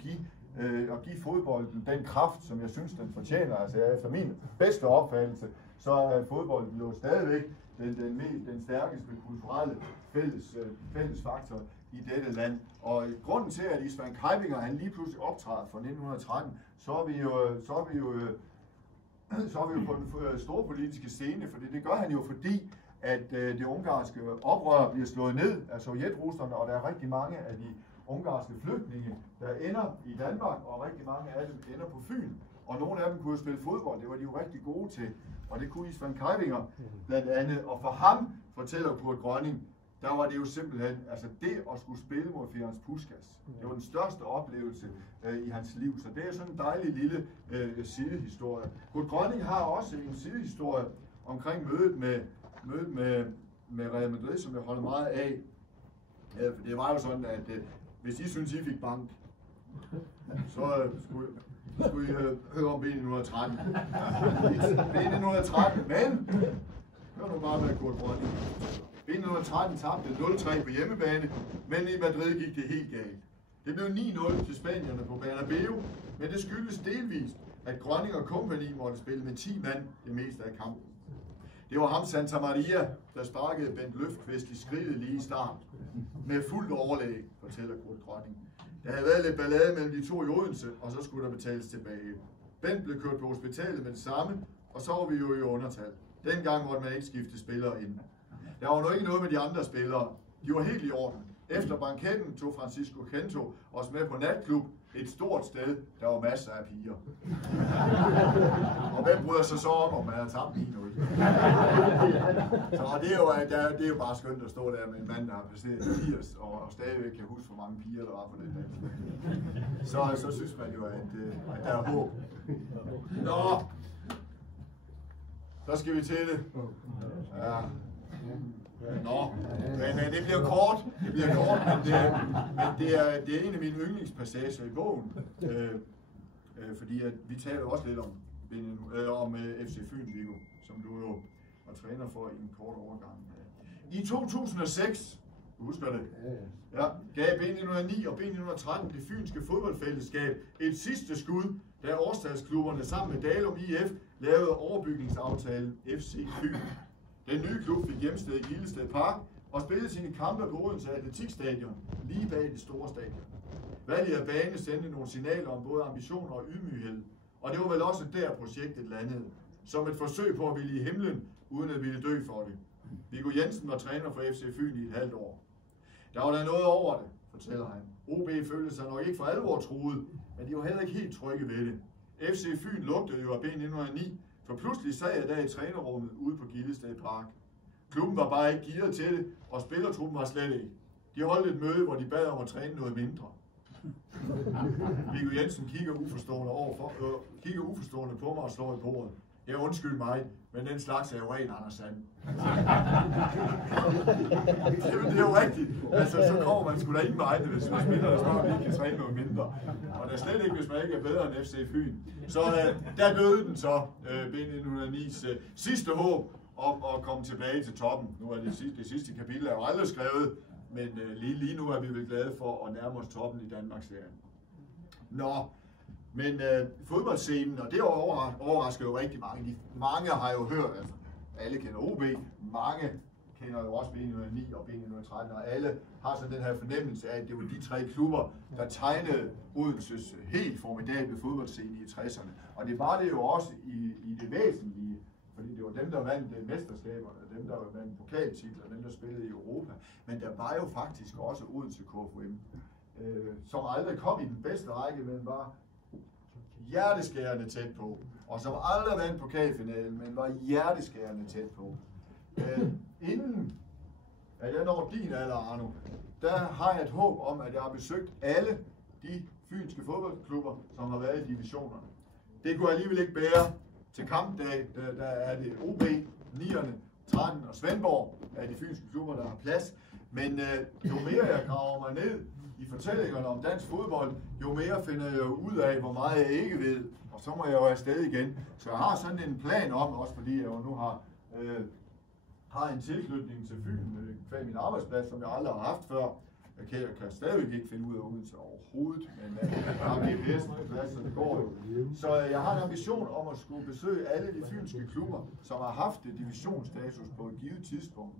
give fodbolden den kraft, som jeg synes, den fortjener. Altså efter min bedste opfattelse, så er fodbolden jo stadigvæk den stærkeste kulturelle fælles faktor i dette land. Og grunden til, at Istvan Keibinger, han lige pludselig optræder fra 1913, så er vi jo på den store politiske scene, fordi det gør han jo, fordi at det ungarske oprør bliver slået ned af sovjetrusserne, og der er rigtig mange af de ungarske flygtninge, der ender i Danmark, og rigtig mange af dem ender på Fyn. Og nogle af dem kunne jo spille fodbold, det var de jo rigtig gode til. Og det kunne Istvan Keibinger blandt andet. Og for ham, fortæller Kurt Grønning, der var det jo simpelthen, altså det at skulle spille mod Ferenc Puskás, det var den største oplevelse i hans liv. Så det er sådan en dejlig lille sidehistorie. Kurt Grønning har også en sidehistorie omkring mødet med Real Madrid, som jeg holder meget af. For det var jo sådan, at hvis I synes, I fik bank, så skulle I høre om B913. B913, men Hør nu bare med Kurt Grønning. B1913 tabte 0-3 på hjemmebane, men i Madrid gik det helt galt. Det blev 9-0 til spanierne på Bernabeu, men det skyldes delvist, at Grønning og kompagni måtte spille med 10 mand det meste af kampen. Det var ham Santa Maria, der sparkede Bent Løfqvist i skridtet lige i starten. Med fuldt overlæg, fortæller Kurt Grønning. Der havde været lidt ballade mellem de to i Odense, og så skulle der betales tilbage. Bent blev kørt på hospitalet med det samme, og så var vi jo i undertal. Dengang måtte man ikke skifte spillere ind. Der var nu ikke noget med de andre spillere. De var helt i orden. Efter banketten tog Francisco Kento os med på natklub, et stort sted, der var masser af piger. Og hvem bryder sig så om man har tabt 9-0? Så det er jo bare skønt at stå der med en mand, der har passeret 80 og stadigvæk kan huske, hvor mange piger der var på den dag. Så synes man jo, at der er håb. Nå, så skal vi til det. Ja. Nå, men det bliver kort. Det bliver kort, men det er en af mine yndlingspassager i bogen. Fordi at vi taler også lidt om FC Fyn, Viggo, som du jo var træner for i en kort overgang. I 2006, du husker det, ja, gav B1909 og B1913 det fynske fodboldfællesskab et sidste skud, da årsdagsklubberne sammen med Dalum IF lavede overbygningsaftalen FC Fyn. Den nye klub fik hjemsted i Gildested Park og spillede sine kampe på Odense Atletikstadion, lige bag det store stadion. Valget af bane sendte nogle signaler om både ambitioner og ydmyghed, og det var vel også der projektet landede, som et forsøg på at ville i himlen, uden at ville dø for det. Viggo Jensen var træner for FC Fyn i et halvt år. Der var der noget over det, fortæller han. OB følte sig nok ikke for alvor truet, men de var heller ikke helt trygge ved det. FC Fyn lugtede jo af B1909, for pludselig sad jeg der i trænerrummet ude på Gildested Park. Klubben var bare ikke gearet til det, og spillertruppen var slet ikke. De holdt et møde, hvor de bad om at træne noget mindre. Viggo Jensen kigger uforstående på mig og slår i bordet. Ja, undskyld mig, men den slags er jo ren Anders Sand. Det er jo rigtigt. Altså, så kommer man sgu da ikke med egne, hvis man spiller, der står, at vi ikke kan træne noget mindre. Og det er slet ikke, hvis man ikke er bedre end FC Fyn. Så der døde den så, B1909's sidste håb om at komme tilbage til toppen. Nu er det sidste kapitel er jo aldrig skrevet, men lige nu er vi vel glade for at nærme os toppen i Danmarksserien. Nå, men fodboldscenen, og det overrasker jo rigtig mange. Mange har jo hørt, altså alle kender OB, mange kender jo også B1909 og B1913, og alle har sådan den her fornemmelse af, at det var de tre klubber, der tegnede Odenses helt formidable fodboldscene i 60'erne. Og det var det jo også i det væsentlige, fordi det var dem, der vandt mesterskaberne, dem, der vandt pokaltitler, dem, der spillede i Europa. Men der var jo faktisk også Odense KFUM, som aldrig kom i den bedste række, men var hjerteskærende tæt på. Og som aldrig vandt pokalfinalen, men var hjerteskærende tæt på. Inden at jeg når din alder, Arno, der har jeg et håb om, at jeg har besøgt alle de fynske fodboldklubber, som har været i divisionerne. Det kunne jeg alligevel ikke bære. Til kampdag, der er det OB, 9'erne, 13 og Svendborg af de fynske klubber, der har plads. Men jo mere jeg graver mig ned i fortællingerne om dansk fodbold, jo mere finder jeg ud af, hvor meget jeg ikke ved. Og så må jeg jo afsted igen. Så jeg har sådan en plan om, også fordi jeg jo nu har en tilknytning til Fyn kvad min arbejdsplads, som jeg aldrig har haft før. Jeg kan stadigvæk ikke finde ud af Odense overhovedet, men jeg har GPS'en på plads, så det går jo. Så jeg har en ambition om at skulle besøge alle de fynske klubber, som har haft divisionsstatus på et givet tidspunkt.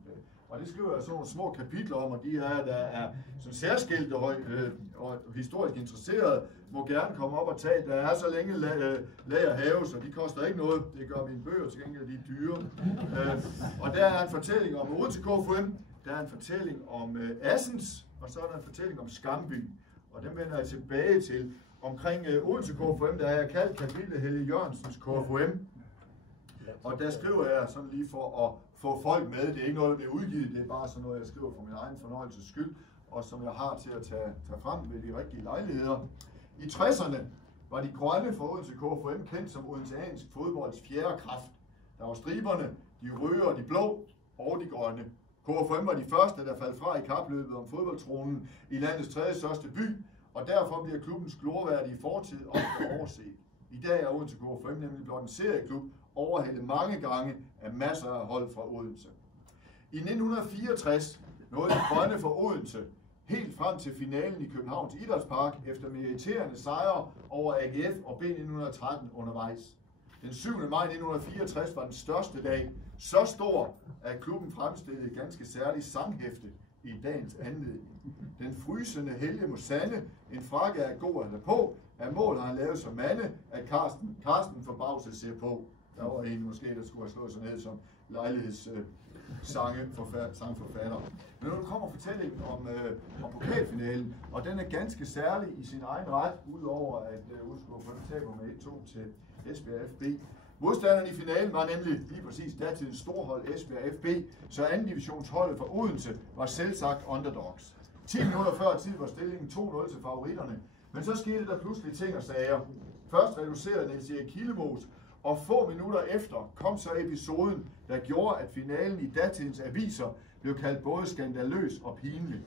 Og det skriver jeg sådan nogle små kapitler om, og de her, der er sådan særskilt og historisk interesserede, må gerne komme op og tage. Der er så længe lager haves, og de koster ikke noget. Det gør mine bøger, til gengæld de er dyre. Og der er en fortælling om Odense KFUM, der er en fortælling om Assens, og så er der en fortælling om Skamby. Og dem vender jeg tilbage til. Omkring Odense KFUM, der har jeg kaldt kapitlet Helge Jørgensens KFUM. Og der skriver jeg sådan lige for at få folk med. Det er ikke noget, der bliver udgivet, det er bare sådan noget, jeg skriver for min egen fornøjelses skyld, og som jeg har til at tage frem ved de rigtige lejligheder. I 60'erne var de grønne for Odense KFUM kendt som odenseansk fodbolds fjerde kraft. Der var striberne, de røde, de blå og de grønne. KFUM var de første, der faldt fra i kapløbet om fodboldtronen i landets tredje største by, og derfor bliver klubbens glorværdige fortid ofte overset. I dag er Odense KFUM nemlig blot en serieklub overhalet mange gange af masser af hold fra Odense. I 1964 nåede de grønne fra Odense helt frem til finalen i Københavns Idrætspark efter meriterende sejre over AGF og B1913 undervejs. Den 7. maj 1964 var den største dag, så stor, at klubben fremstillede et ganske særligt sanghæfte i dagens anledning. Den frysende Helge må sande, en frakke er god at have på, af mål har han lavet som mande, at Carsten forbavset ser på. Der var en måske, der skulle have slået sig ned som sangforfatter. Men nu kommer fortællingen om pokalfinalen, og den er ganske særlig i sin egen ret, udover at Ulfsgård taber med 1-2 til Esbjerg FB. Modstanderen i finalen var nemlig lige præcis datidens storhold Esbjerg FB, så anden divisionsholdet fra Odense var selvsagt underdogs. 10 minutter før tid var stillingen 2-0 til favoritterne, men så skete der pludselig ting og sager. Først reducerede Niels Erik Kildemos, og få minutter efter kom så episoden, der gjorde, at finalen i datidens aviser blev kaldt både skandaløs og pinlig.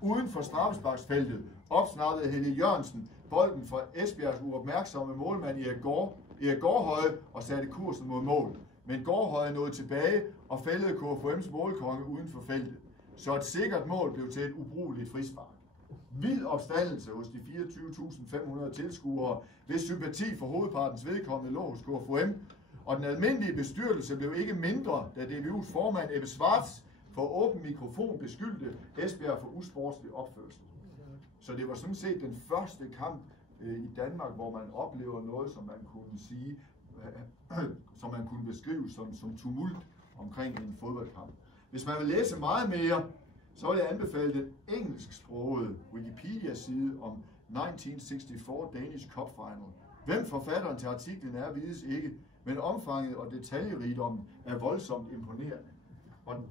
Uden for straffesparksfeltet opsnappede Helge Jørgensen bolden fra Esbjergs uopmærksomme målmand Erik Gårdhøje og satte kursen mod mål. Men Gårdhøje nåede tilbage og fældede KFUM's målkonge uden for feltet. Så et sikkert mål blev til et ubrugeligt frispark. Vild opstandelse hos de 24.500 tilskuere, hvis sympati for hovedpartens vedkommende lå hos KFUM, og den almindelige bestyrelse blev ikke mindre, da DBU's formand Ebbe Schwartz for åben mikrofon beskyldte Esbjerg for usportslig opførsel. Så det var sådan set den første kamp i Danmark, hvor man oplever noget, som man kunne sige, som man kunne beskrive som tumult omkring en fodboldkamp. Hvis man vil læse meget mere, så vil jeg anbefale den engelsksprogede Wikipedia-side om 1964 Danish Cup Final. Hvem forfatteren til artiklen er, vides ikke, men omfanget og detaljerigdommen er voldsomt imponerende. Og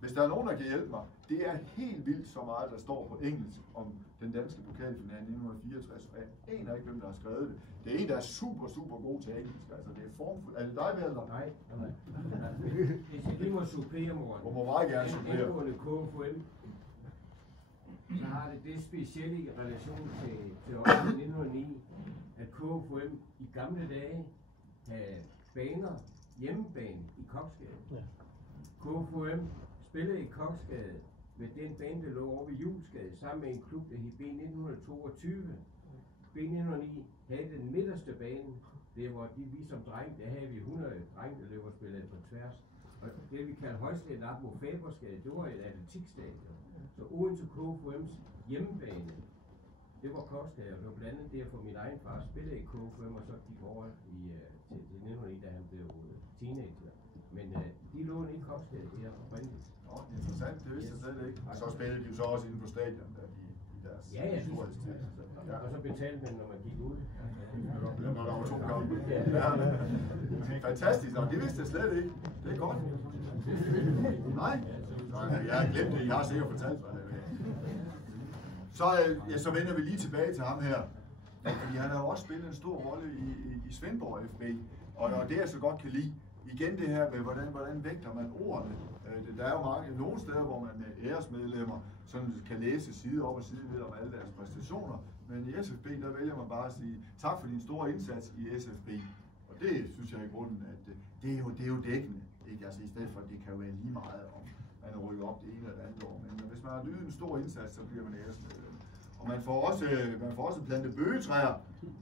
hvis der er nogen, der kan hjælpe mig, det er helt vildt så meget, der står på engelsk om den danske pokalfinale 1964, og jeg aner ikke, hvem der har skrevet det. Det er en, der er super god til engelsk, altså det er formfuldt. Er det dig, Valder? Nej. Hvis jeg må supplere, Morten. Hvor må meget gerne supplere. Angående KFUM, så har det specielle i relation til året 1909, at KFUM i gamle dage havde baner, hjemmebane i Koksgade. KFUM spillede i Koksgade med den bane, der lå over ved Julesgade, sammen med en klub, der hed B1922. B1909 havde den midterste bane, det var vi som dreng, der havde vi 100 drenge, der løb og spillede på tværs. Og det vi kaldte højslæden op mod Fabersgade, det var et atletikstadion. Så Odense KFUM's hjemmebane, det var Koksgade, og det var blandt andet derfor min egen far spillede i KFUM, og så gik over til 1909, da han blev teenager. Men de lå i Koksgade her oprindeligt. Interessant, det vidste jeg slet ikke. Og så spillede de jo så også inde på stadion, der i deres storhedstid. Og så betalte man, når man gik ud. Når der var 2 kampe. Ja. Fantastisk, og det vidste jeg slet ikke. Det er godt. Nej? Jeg har glemt det, I har sikkert fortalt mig det. Så vender vi lige tilbage til ham her. Fordi han har jo også spillet en stor rolle i Svendborg FB, og det jeg så godt kan lide. Igen det her med, hvordan vægter man ordene. Der er jo nogle steder, hvor man med æresmedlemmer sådan kan læse side op og side ned om alle deres præstationer. Men i SFB, der vælger man bare at sige, tak for din store indsats i SFB. Og det synes jeg i grunden, at det er jo dækkende. Ikke? Altså i stedet for, at det kan jo være lige meget, om man rykker op det ene eller det andet år. Men hvis man har ydet en stor indsats, så bliver man æresmedlem. Og man får også plantet bøgetræer.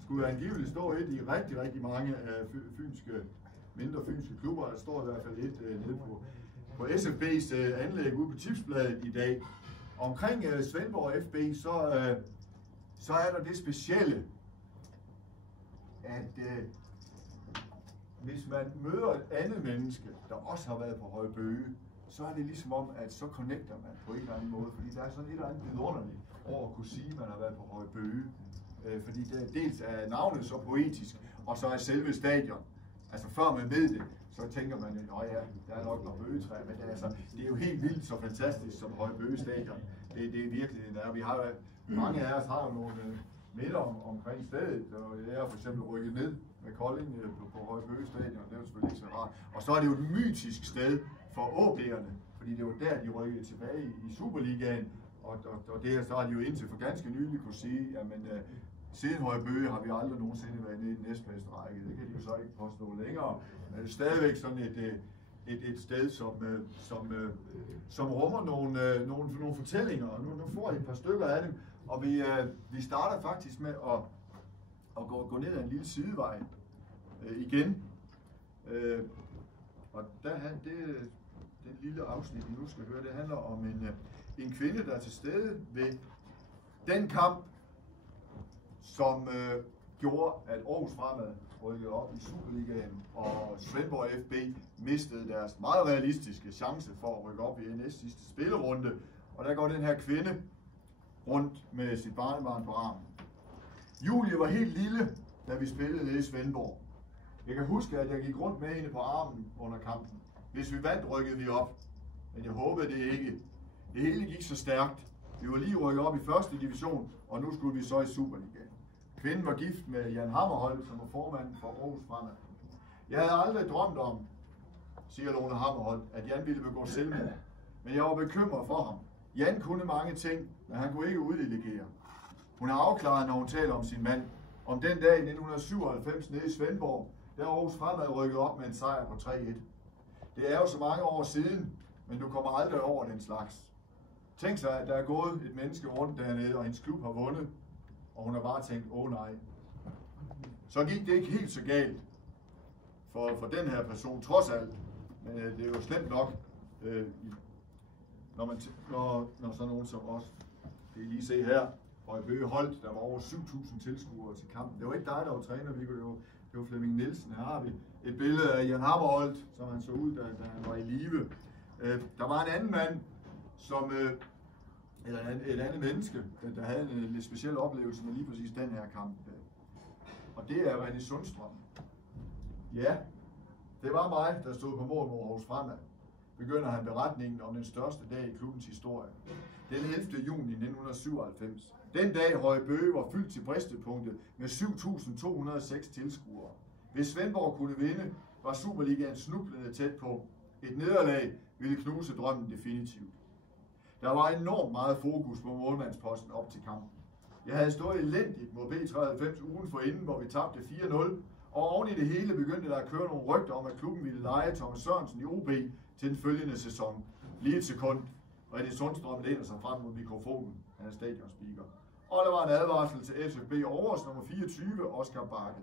Skulle jo angiveligt stå et i rigtig mange mindre fynske klubber. Der står i hvert fald et nede på SFB's anlæg ude på Tipsbladet i dag. Omkring Svendborg FB, så er der det specielle, at hvis man møder et andet menneske, der også har været på Høje Bøge, så er det ligesom om, at så connecter man på en eller anden måde, fordi der er sådan et eller andet vidunderligt over at kunne sige, at man har været på Høje Bøge. Fordi dels er navnet så poetisk, og så er selve stadion. Altså før man ved det, så tænker man, at der er nok noget bøgetræ, men det er jo helt vildt så fantastisk som Høje Bøge stadion. Det er virkelig, vi har mange af os har jo nogle minder omkring stedet, og jeg er for eksempel rykket ned med Kolding på Høje Bøge stadion, det er jo selvfølgelig ikke så rart. Og så er det jo et mytisk sted for AaB'erne, fordi det var der, de rykkede tilbage i Superligaen, og det så har de jo indtil for ganske nylig kunne sige, at siden Højbøge har vi aldrig nogensinde været nede i den næstbedste række. Det kan de jo så ikke påstå længere. Men det er stadigvæk sådan et sted, som rummer nogle fortællinger. Og nu får I et par stykker af dem. Og vi starter faktisk med at gå ned ad en lille sidevej igen. Og den lille afsnit, I nu skal høre, det handler om en kvinde, der er til stede ved den kamp, som gjorde, at Aarhus Fremad rykkede op i Superligaen, og Svendborg FB mistede deres meget realistiske chance for at rykke op i NS sidste spillerunde. Og der går den her kvinde rundt med sit barnebarn på armen. Julie var helt lille, da vi spillede nede i Svendborg. Jeg kan huske, at jeg gik rundt med hende på armen under kampen. Hvis vi vandt, rykkede vi op. Men jeg håbede det ikke. Det hele gik så stærkt. Vi var lige rykket op i første division, og nu skulle vi så i Superligaen. Kvinden var gift med Jan Hammerholt, som var formand for Aarhus Fremad. Jeg havde aldrig drømt om, siger Lone Hammerholt, at Jan ville begå selvmord. Men jeg var bekymret for ham. Jan kunne mange ting, men han kunne ikke uddelegere. Hun er afklaret, når hun taler om sin mand. Om den dag i 1997 nede i Svendborg, der Aarhus Fremad rykket op med en sejr på 3-1. Det er jo så mange år siden, men du kommer aldrig over den slags. Tænk sig, at der er gået et menneske rundt dernede, og hendes klub har vundet, og hun har bare tænkt, nej. Så gik det ikke helt så galt for den her person, trods alt. Men det er jo slemt nok, når sådan nogen som os, det I lige se her, Højbøge Holt, der var over 7.000 tilskuere til kampen. Det var ikke dig, der var træner, Viggo, det var Flemming Nielsen. Her har vi et billede af Jan Hammerholt, som han så ud, da han var i live. Der var en anden mand, et andet menneske, der havde en lidt speciel oplevelse med lige præcis den her kamp. Og det er René Sundstrøm. Ja, det var mig, der stod på mål mod Aarhus Fremad. Begynder han beretningen om den største dag i klubbens historie. Den 11. juni 1997. Den dag Højbøge var fyldt til bristepunktet med 7.206 tilskuere. Hvis Svendborg kunne vinde, var Superligaen snublende tæt på. Et nederlag ville knuse drømmen definitivt. Der var enormt meget fokus på målmandsposten op til kampen. Jeg havde stået elendigt mod B93 ugen forinden, hvor vi tabte 4-0, og oven i det hele begyndte der at køre nogle rygter om, at klubben ville leje Thomas Sørensen i OB til den følgende sæson. Lige et sekund, og René Sundstrøm læner sig frem mod mikrofonen. Han er stadionspeaker. Og der var en advarsel til SFB Aarhus nummer 24, Oscar Bakke.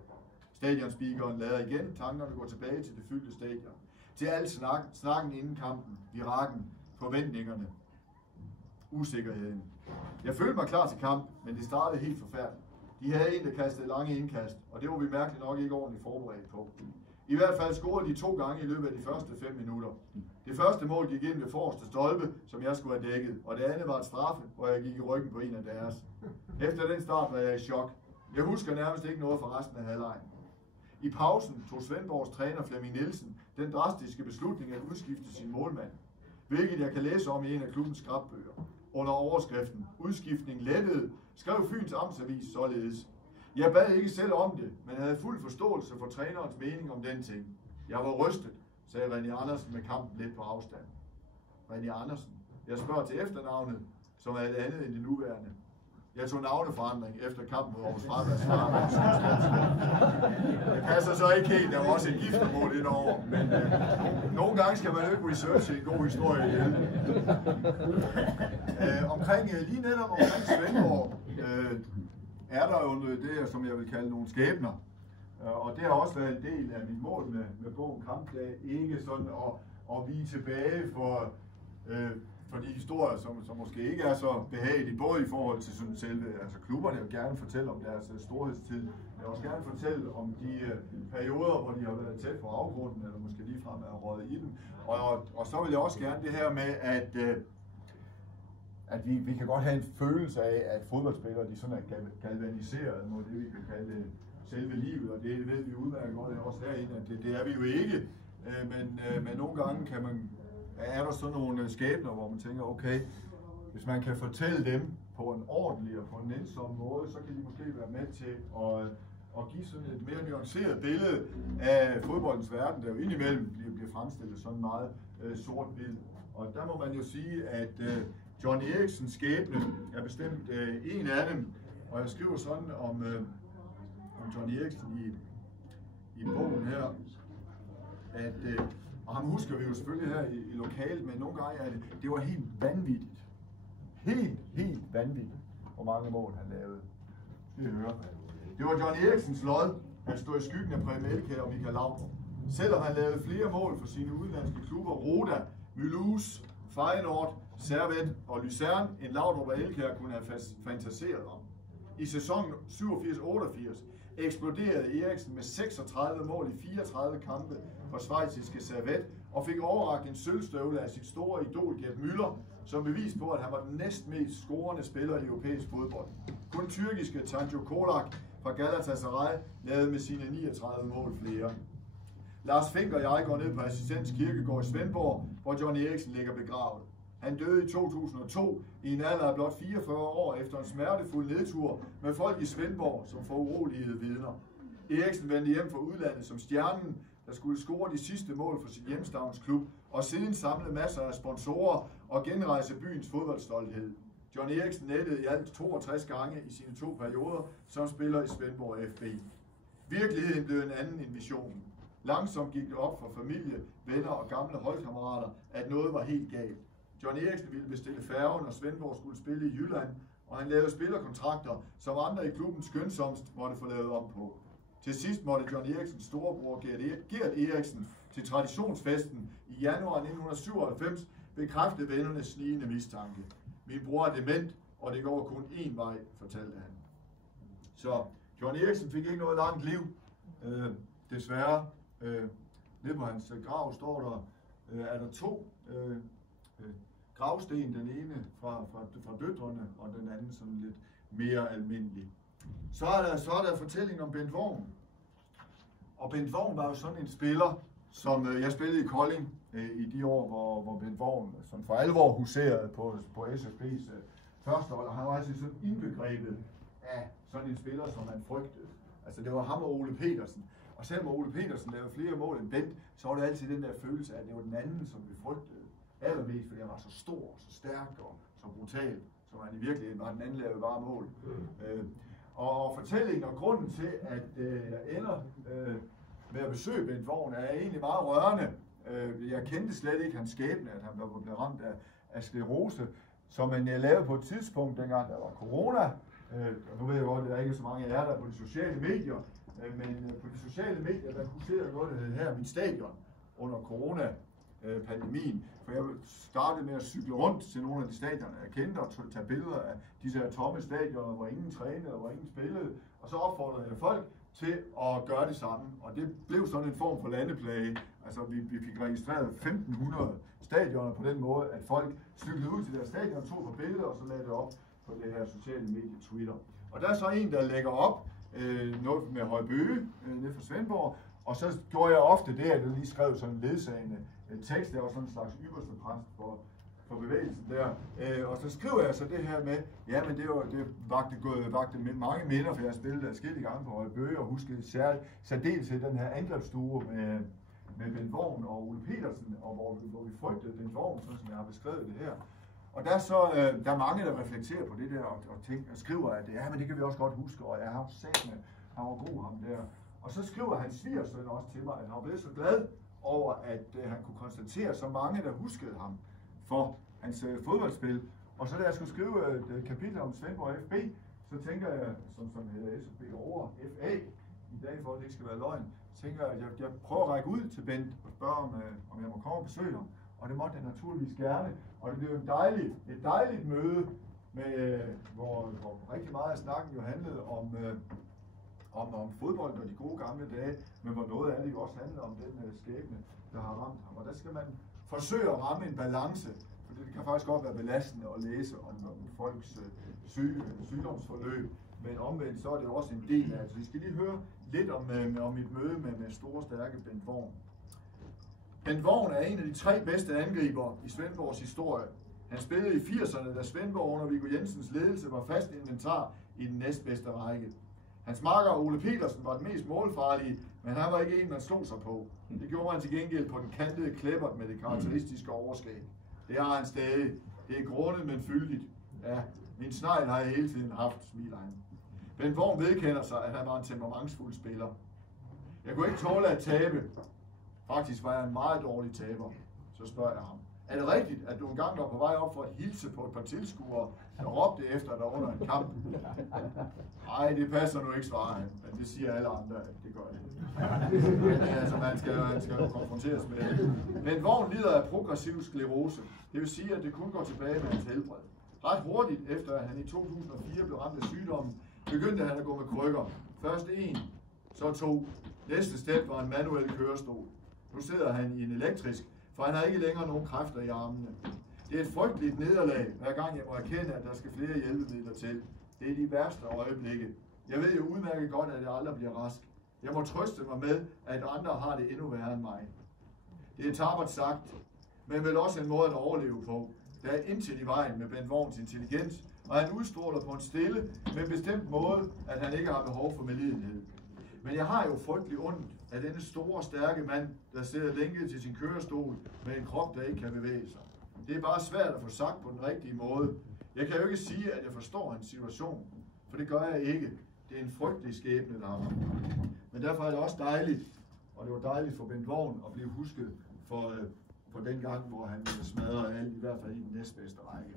Stadionspeakeren lader igen, tankerne går tilbage til det fyldte stadion. Til al snakken inden kampen, virakken, forventningerne, usikkerheden. Jeg følte mig klar til kamp, men det startede helt forfærdeligt. De havde en, der kastede lange indkast, og det var vi mærkeligt nok ikke ordentligt forberedt på. I hvert fald scorede de 2 gange i løbet af de første 5 minutter. Det første mål gik ind ved forreste stolpe, som jeg skulle have dækket, og det andet var et straffe, hvor jeg gik i ryggen på en af deres. Efter den start var jeg i chok. Jeg husker nærmest ikke noget fra resten af halvlejen. I pausen tog Svendborgs træner Flemming Nielsen den drastiske beslutning at udskifte sin målmand, hvilket jeg kan læse om i en af klubbens skrabbøger. Under overskriften "Udskiftning lettet" skrev Fyns Amtsavis således: Jeg bad ikke selv om det, men havde fuld forståelse for trænerens mening om den ting. Jeg var rystet, sagde René Andersen med kampen lidt på afstand. René Andersen. Jeg spørger til efternavnet, som er et andet end det nuværende. Jeg tog navneforandring efter kampen mod Aarhus Fremad. Det passer så ikke helt, der var også et giftermål indover, men nogle gange skal man jo ikke researche en god historie ihjel. Lige netop omkring Svendborg er der jo det, som jeg vil kalde nogle skæbner. Og det har også været en del af mit mål med bogen Kampdag, ikke sådan at vige tilbage for de historier, som måske ikke er så behagelige, både i forhold til sådan selve, altså klubberne vil gerne fortælle om deres storhedstid, men jeg vil også gerne fortælle om de perioder, hvor de har været tæt på afgrunden, eller måske ligefrem er røget i den. Og så vil jeg også gerne det her med, at vi kan godt have en følelse af, at fodboldspillere, de sådan er galvaniseret mod det, vi kan kalde selve livet, og det ved vi udmærket godt også herinde, at det er vi jo ikke, men nogle gange er der sådan nogle skæbner, hvor man tænker, okay, hvis man kan fortælle dem på en ordentlig og på en nænsom måde, så kan de måske være med til at give sådan et mere nuanceret billede af fodboldens verden, der jo indimellem bliver fremstillet sådan meget sort-hvid. Og der må man jo sige, at Johnny Eriksens skæbne er bestemt en af dem, Og jeg skriver sådan om Johnny Eriksen i bogen her, at, og ham husker vi jo selvfølgelig her i lokalet, men nogle gange det var helt vanvittigt. Helt vanvittigt, hvor mange mål han lavede. Skal I høre. Det var Johnny Eriksens lod, han stod i skyggen af Preben Elkjær og Michael Laudrup. Selvom han lavede flere mål for sine udenlandske klubber, Roda, Mulhouse, Feyenoord, Servette og Luzern, end Laudrup og Elkjær kunne have fantaseret om. I sæsonen 87-88 eksploderede Eriksen med 36 mål i 34 kampe for schweiziske Servette og fik overrakt en sølvstøvle af sit store idol Gerd Müller, som bevis på, at han var den næstmest scorende spiller i europæisk fodbold. Kun tyrkiske Tanju Kolak fra Galatasaray lavede med sine 39 mål flere. Lars Fink og jeg går ned på Assistens Kirkegård i Svendborg, hvor Johnny Eriksen ligger begravet. Han døde i 2002 i en alder af blot 44 år efter en smertefuld nedtur med folk i Svendborg, som foruroligede vidner. Eriksen vendte hjem fra udlandet som stjernen, der skulle score de sidste mål for sit hjemstavnsklub, og siden samle masser af sponsorer og genrejse byens fodboldstolthed. Johnny Eriksen nettede i alt 62 gange i sine 2 perioder som spiller i Svendborg FB. Virkeligheden blev en anden end visionen. Langsomt gik det op for familie, venner og gamle holdkammerater, at noget var helt galt. Johnny Eriksen ville bestille færgen, når Svendborg skulle spille i Jylland, og han lavede spillerkontrakter, som andre i klubben skønsomst måtte få lavet om på. Til sidst måtte Johnny Eriksens storebror Gert Eriksen til traditionsfesten i januar 1997 bekræfte vennernes snigende mistanke. Min bror er dement, og det går kun én vej, fortalte han. Så Johnny Eriksen fik ikke noget langt liv, desværre. Nede på hans grav står der, er der 2 gravsten, den ene fra døtrene, og den anden sådan lidt mere almindelig. Så er der fortælling om Bent Worm. Og Bent Worm var jo sådan en spiller, som jeg spillede i Kolding i de år, hvor Bent Worm som for alvor huserede på SFB's første hold. Og han var altid sådan indbegrebet af sådan en spiller, som man frygtede. Altså det var ham og Ole Petersen. Og selvom Ole Petersen lavede flere mål end Bent, så var det altid den der følelse af, at det var den anden, som vi frygtede allermest, fordi han var så stor, så stærk og så brutal, som han i virkeligheden var. Den anden lavede bare mål. Og fortællingen og grunden til, at jeg ender med at besøge Bent Worm, er egentlig meget rørende. Jeg kendte slet ikke hans skæbne, at han blev ramt af sklerose, som jeg lavede på et tidspunkt, dengang der var corona. Nu ved jeg godt, at der ikke er så mange af jer, der er på de sociale medier, men på de sociale medier, der kurserede noget, der hed her Mit Stadion under corona-pandemien. For jeg startede med at cykle rundt til nogle af de stadioner, jeg kendte, og tage billeder af disse her tomme stadioner, hvor ingen trænede og hvor ingen spillede. Og så opfordrede jeg folk til at gøre det samme. Og det blev sådan en form for landeplage. Altså vi fik registreret 1500 stadioner på den måde, at folk cyklede ud til deres stadion, tog på billeder og så lagde det op på det her sociale medie Twitter. Og der er så en, der lægger op noget med Højbøge nede fra Svendborg, og så gjorde jeg ofte det, at jeg lige skrev sådan en ledsagende tekst, der var sådan en slags ypperste præst for bevægelsen der. Og så skriver jeg så det her med, ja, men det vagte mange minder, for jeg spillede adskillige gange på Højbøge, og huskede særdeles den her angrebsstue med Bent Worm og Ole Petersen, og hvor vi frygtede Bent Worm, sådan som jeg har beskrevet det her. Og der er mange, der reflekterer på det der, og skriver, at ja, men det kan vi også godt huske, og han var god ham der. Og så skriver hans svigersøn også til mig, at han var blevet så glad over, at han kunne konstatere så mange, der huskede ham for hans fodboldspil. Og så da jeg skulle skrive et kapitel om Svendborg FB, så tænker jeg, som hedder SFB over FA, i dag for at det ikke skal være løgn, tænker jeg, at jeg prøver at række ud til Bent og spørge, om jeg må komme og besøge ham. Og det måtte jeg naturligvis gerne. Og det blev et dejligt møde, hvor rigtig meget af snakken jo handlede om fodbold og de gode gamle dage, men hvor noget af det jo også handler om den skæbne, der har ramt ham. Og der skal man forsøge at ramme en balance, for det kan faktisk godt være belastende at læse om folks sygdomsforløb, men omvendt så er det også en del af det. Så vi skal lige høre lidt om mit møde med store, stærke Bent Worm. Bent Worm er en af de 3 bedste angriber i Svendborgs historie. Han spillede i 80'erne, da Svendborg under Viggo Jensens ledelse var fast inventar i den næstbedste række. Hans makker Ole Petersen var den mest målfarlige, men han var ikke en, man slog sig på. Det gjorde han til gengæld på den kantede Kleppert med det karakteristiske overskæg. Det har han stadig. Det er grundet, men fyldigt. Ja, min snegl har jeg hele tiden haft, smiler han. Bent Worm vedkender sig, at han var en temperamentsfuld spiller. Jeg kunne ikke tåle at tabe. Faktisk var jeg en meget dårlig taber. Så spørger jeg ham. Er det rigtigt, at du engang var på vej op for at hilse på et par tilskuere, der råbte efter dig under en kamp? Nej, det passer nu ikke, svarer han. Men det siger alle andre, at det gør det. Men altså, man skal jo konfronteres med det. Men Worm lider af progressiv sklerose. Det vil sige, at det kun går tilbage med hans helbred. Ret hurtigt efter, at han i 2004 blev ramt af sygdommen, begyndte han at gå med krykker. Først en, så to. Næste step var en manuel kørestol. Nu sidder han i en elektrisk, for han har ikke længere nogen kræfter i armene. Det er et frygteligt nederlag, hver gang jeg må erkende, at der skal flere hjælpemidler til. Det er de værste øjeblikke. Jeg ved jo udmærket godt, at jeg aldrig bliver rask. Jeg må trøste mig med, at andre har det endnu værre end mig. Det er tappert sagt, men vel også en måde at overleve på. Der er intet i vejen med Bent Worms intelligens, og han udstråler på en stille, men bestemt måde, at han ikke har behov for medlidenhed. Men jeg har jo frygtelig ondt af denne store, stærke mand, der sidder lænket til sin kørestol med en krop, der ikke kan bevæge sig. Det er bare svært at få sagt på den rigtige måde. Jeg kan jo ikke sige, at jeg forstår hans situation, for det gør jeg ikke. Det er en frygtelig skæbne, der har ramt. Men derfor er det også dejligt, og det var dejligt for Bent Worm at blive husket for den gang, hvor han smadrede alt, i hvert fald i den næstbedste række.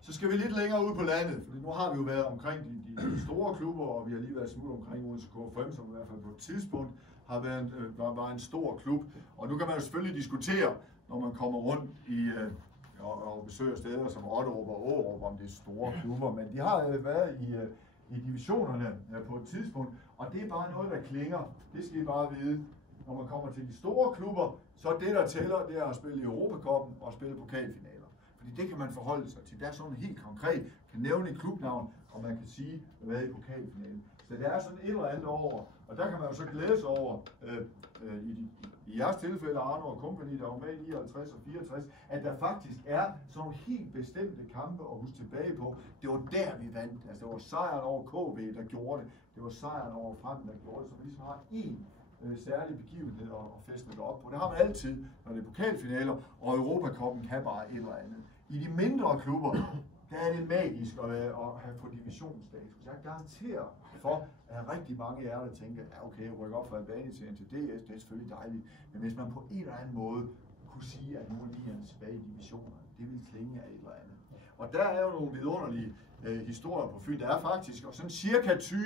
Så skal vi lidt længere ud på landet, for nu har vi jo været omkring de store klubber, og vi har lige været smut omkring Odense K5, som i hvert fald på et tidspunkt var en stor klub. Og nu kan man jo selvfølgelig diskutere, når man kommer rundt og besøger steder som Otterup og Aarup, om det er store klubber, men de har været i divisionerne på et tidspunkt, og det er bare noget, der klinger. Det skal I bare vide. Når man kommer til de store klubber, så er det, der tæller, det er at spille i Europacupen og spille pokalfinaler. Fordi det kan man forholde sig til. Der er sådan helt konkret, kan nævne et klubnavn, og man kan sige, hvad i pokalfinalen. Så der er sådan et eller andet over, og der kan man jo så glæde sig over, i jeres tilfælde, Arno og Company, der var med i 59 og 64, at der faktisk er sådan nogle helt bestemte kampe at huske tilbage på. Det var der, vi vandt. Altså, det var sejren over KB, der gjorde det. Det var sejren over Frem, der gjorde det. Så man ligesom har én særlig begivenhed og feste det op på. Det har man altid, når det er pokalfinaler, og Europacupen kan bare et eller andet. I de mindre klubber, der er det magisk at have på divisionsstatus. Jeg garanterer for, at rigtig mange af jer, der tænker, ja okay, jeg rykker op fra Albanien til DS, det er selvfølgelig dejligt, men hvis man på en eller anden måde kunne sige, at nogle af de her er tilbage i divisionerne, det ville klinge af et eller andet. Og der er jo nogle vidunderlige historier på Fyn. Der er faktisk og sådan cirka 20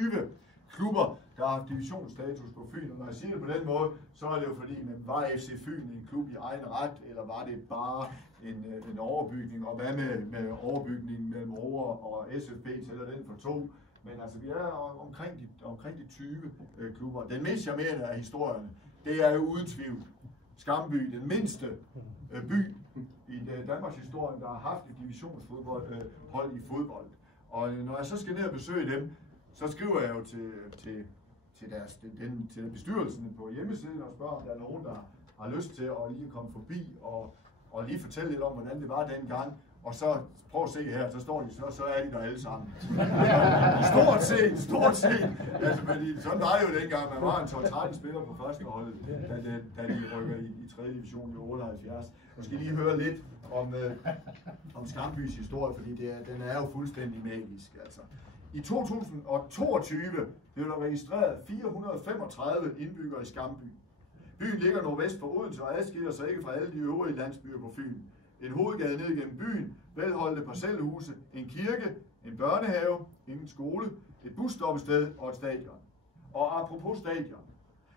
klubber, der har divisionsstatus på Fyn. Og når jeg siger det på den måde, så er det jo fordi, men var FC Fyn en klub i egen ret, eller var det bare en overbygning? Og hvad med overbygningen mellem Roer og SFB, tæller den for 2? Men altså, vi er omkring de 20 klubber. Den mest charmerende af historierne, det er jo uden tvivl Skamby, den mindste by i Danmarks historie, der har haft et divisionsfodboldhold i fodbold. Og når jeg så skal ned og besøge dem, så skriver jeg jo til bestyrelsen på hjemmesiden og spørger, om der er nogen, der har lyst til at lige komme forbi og lige fortælle lidt om, hvordan det var dengang. Og så prøv at se her, så står de, så er de der alle sammen. Stort set. Altså, men sådan var det jo dengang, man var en 12-13 spillere på første holdet, da de rykker i 3. division i 78. Jeg skal lige høre lidt om Skambys historie, fordi den er jo fuldstændig magisk. Altså. I 2022 blev der registreret 435 indbyggere i Skamby. Byen ligger nordvest for Odense og adskiller sig ikke fra alle de øvrige landsbyer på Fyn. En hovedgade ned gennem byen, velholdte parcelhuse, en kirke, en børnehave, en skole, et busstoppested og et stadion. Og apropos stadion,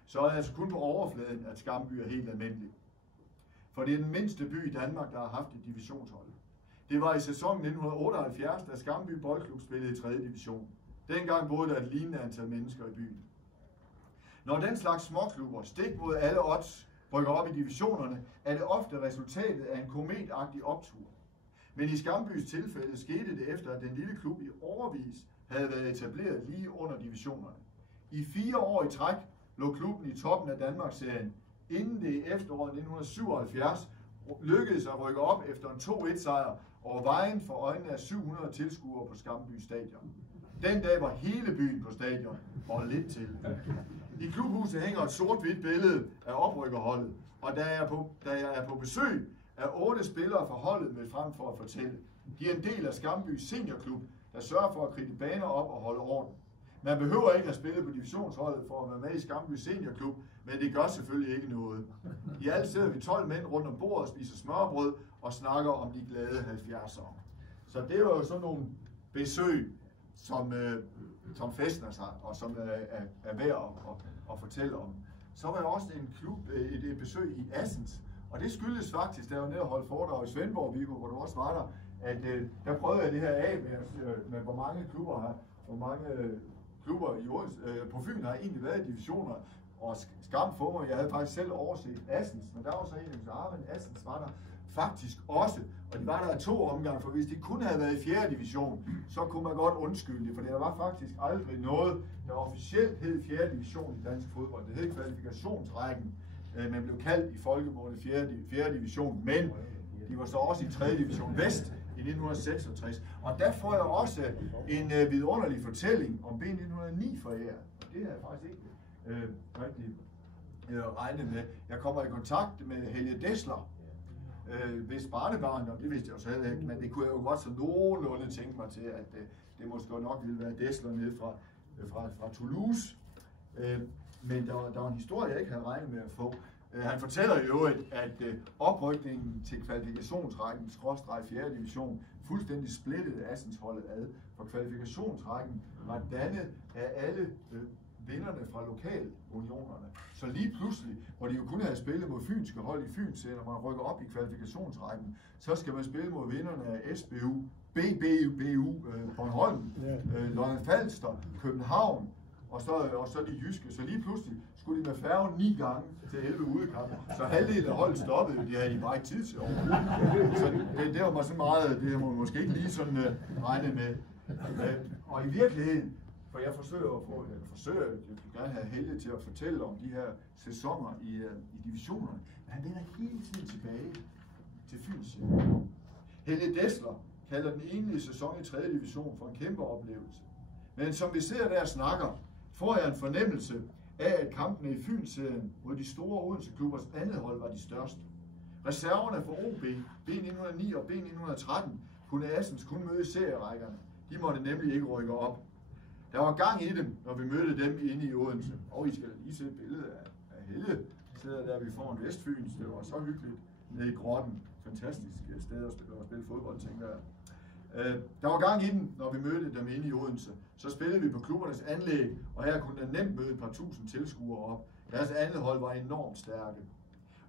så er det altså kun på overfladen, at Skamby er helt almindelig. For det er den mindste by i Danmark, der har haft et divisionshold. Det var i sæsonen 1978, da Skamby Boldklub spillede i 3. division. Dengang boede der et lignende antal mennesker i byen. Når den slags småklubber, stik mod alle odds, rykker op i divisionerne, er det ofte resultatet af en kometagtig optur. Men i Skambys tilfælde skete det efter, at den lille klub i årevis havde været etableret lige under divisionerne. I 4 år i træk lå klubben i toppen af Danmarksserien, inden det i efteråret 1977 lykkedes at rykke op efter en 2-1-sejr over vejen for øjnene af 700 tilskuere på Skamby Stadion. Den dag var hele byen på stadion, og lidt til. I klubhuset hænger et sort-hvidt billede af oprykkerholdet, og da jeg er på besøg, er 8 spillere fra holdet med frem for at fortælle. De er en del af Skambys seniorklub, der sørger for at kridte baner op og holde orden. Man behøver ikke at spille på divisionsholdet for at være med i Skamby Seniorklub, men det gør selvfølgelig ikke noget. I alt sidder vi 12 mænd rundt om bordet og spiser smørbrød og snakker om de glade 70'ere. Så det var jo sådan nogle besøg, som festner sig, og som er værd at fortælle om. Så var jeg også et besøg i Assens, og det skyldes faktisk, da jeg var nede og holdt foredrag i Svendborg, Viggo, hvor du også var der, at der prøvede jeg det her af med hvor mange klubber i Odense, på Fyn har egentlig været i divisioner, og skam for mig, jeg havde faktisk selv overset Assens, men der var så en, der Arvind Assens var der faktisk også, og de var der 2 omgange, for hvis de kun havde været i 4. division, så kunne man godt undskylde det, for der var faktisk aldrig noget, der officielt hed 4. division i dansk fodbold. Det hed kvalifikationsrækken, man blev kaldt i folkemålet 4. division, men de var så også i 3. division vest i 1966. Og der får jeg også en vidunderlig fortælling om B1909 for jer. Og det har jeg faktisk ikke rigtig regnet med. Jeg kommer i kontakt med Helge Dessler, hvis barnebarn, og det vidste jeg jo så heller ikke, men det kunne jeg jo godt så nogenlunde tænke mig til, at det måske nok ville være Dessler nede fra Toulouse. Men der var en historie, jeg ikke havde regnet med at få. Han fortæller jo, at oprykningen til kvalifikationsrækken, /4. division, fuldstændig splittede Assens-holdet ad, for kvalifikationsrækken var dannet af alle vinderne fra lokalunionerne. Så lige pludselig, hvor de jo kun havde spillet mod fynske hold i Fynsserien, når man rykker op i kvalifikationsrækken, så skal man spille mod vinderne af SBU, BBU, Bornholm, Lolland Falster, København, og så de jyske. Så lige pludselig skulle de med færgen 9 gange til 11 udekampe. Så halvdelen af holdet stoppede, de havde de bare ikke tid til overhovedet. Så det var sådan meget, det har man måske ikke lige sådan regnet med. Og i virkeligheden, for jeg vil gerne have Helge til at fortælle om de her sæsoner i divisionerne, men han vender hele tiden tilbage til Fyns. Helge Dessler kalder den enlige sæson i 3. division for en kæmpe oplevelse. Men som vi ser der snakker, får jeg en fornemmelse af, at kampene i Fynsserien mod de store Odense-klubbers andet hold var de største. Reserverne for OB, B1909 og B1913 kunne Assens kun møde i serierækkerne. De måtte nemlig ikke rykke op. Der var gang i dem, når vi mødte dem inde i Odense. Og I skal lige se et billede af Helge. Sidder der, vi får en Vestfyns. Det var så hyggeligt nede i grotten. Fantastisk sted at spille fodbold, tænker jeg. Der var gang i dem, når vi mødte dem inde i Odense. Så spillede vi på klubbernes anlæg, og her kunne der nemt møde et par tusind tilskuere op. Deres andet hold var enormt stærke.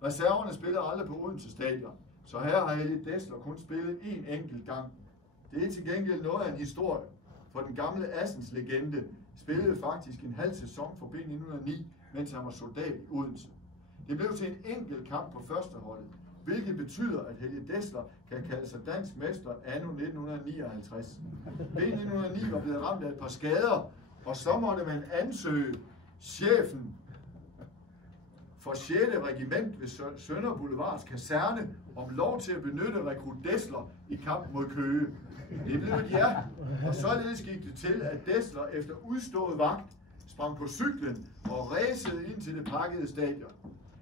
Reserverne spillede aldrig på Odense stadion, så her har Helge Dessler kun spillet en enkelt gang. Det er til gengæld noget af en historie, for den gamle Assens legende spillede faktisk en halv sæson for B1909, mens han var soldat i Odense. Det blev til en enkelt kamp på førsteholdet, hvilket betyder, at Helge Dessler kan kalde sig dansk mester anno 1959. B1909 var blevet ramt af et par skader, og så måtte man ansøge chefen for 6. regiment ved Sønder Boulevards kaserne om lov til at benytte rekrut Dessler i kamp mod Køge. Det blev et ja, og således gik det til, at Dessler efter udstået vagt sprang på cyklen og ræsede ind til det pakkede stadion.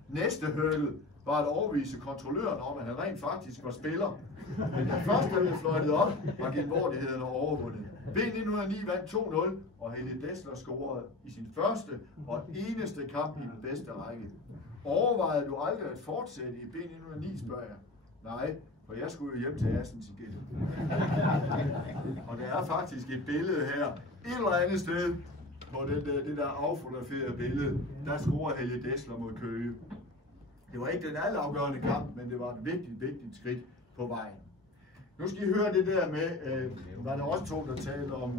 Næste hurdle var at overbevise kontrolløren om, at han rent faktisk var spiller. Men da først blev fløjtet op, var genvordighederne overvundet. B1909 vandt 2-0, og Helge Dessler scorede i sin første og eneste kamp i den bedste række. Overvejede du aldrig at fortsætte i B1909, spørger jeg. Nej, for jeg skulle jo hjem til Assens igen. Og der er faktisk et billede her, et eller andet sted, på det der affotograferede billede, der scorer Helge Dessler mod Køge. Det var ikke den altafgørende kamp, men det var et vigtigt skridt på vejen. Nu skal I høre det der med, var der også to, der talte om,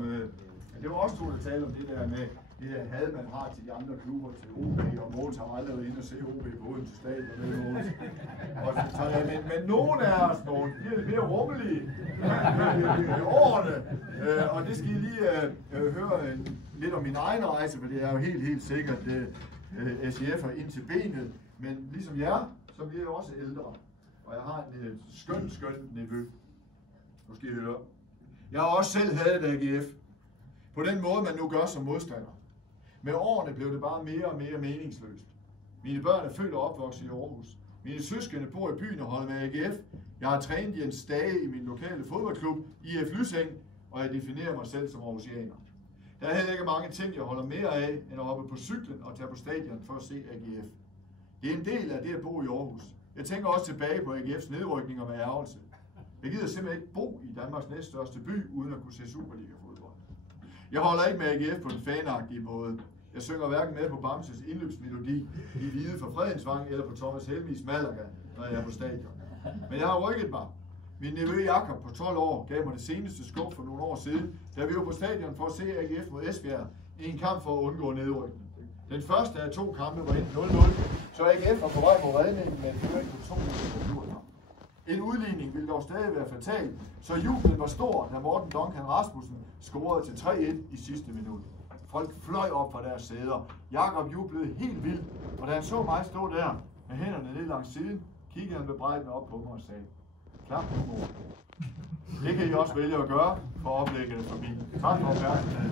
det der med det der had, man har til de andre klubber, til OB, og Måns har aldrig været inde og se OB på Odense Stadion. Men nogle af os, de er lidt mere rummelige i årene, og det skal I lige høre lidt om min egen rejse, for det er jo helt sikkert SIF'er ind til benet, men ligesom jer, så bliver jeg også ældre, og jeg har en skøn nevø. Nu skal I høre. Jeg har også selv hadet AGF, på den måde man nu gør som modstander. Med årene blev det bare mere og mere meningsløst. Mine børn er født og opvokset i Aarhus. Mine søskende bor i byen og holder med AGF. Jeg har trænet Jens Stage i min lokale fodboldklub, IF Lyseng, og jeg definerer mig selv som aarhusianer. Der er heller ikke mange ting, jeg holder mere af, end at hoppe på cyklen og tage på stadion for at se AGF. Det er en del af det at bo i Aarhus. Jeg tænker også tilbage på AGF's nedrykninger med ærgelse. Jeg gider simpelthen ikke bo i Danmarks næststørste by, uden at kunne se Superliga-fodbold. Jeg holder ikke med AGF på den fanagtige måde. Jeg synger hverken med på Bamses indløbsmelodi i Hvide fra Fredensvang eller på Thomas Helmis Malaga, når jeg er på stadion. Men jeg har rykket mig. Min nevø Jakob på 12 år gav mig det seneste skub for nogle år siden, da vi var på stadion for at se AGF mod Esbjerg i en kamp for at undgå nedrykning. Den første af 2 kampe var endt 0-0, så AGF var på vej mod redningen med en føring på 2 minutter. En udligning ville dog stadig være fatal, så jublen var stor, da Morten Duncan Rasmussen scorede til 3-1 i sidste minut. Folk fløj op fra deres sæder. Jakob jublede helt vildt, og da han så mig stå der med hænderne ned langs siden, kiggede han bebrejdende op på mig og sagde: "Klap nu, mor." Det kan I også vælge at gøre, for oplægget forbi. Tak for opmærksomheden.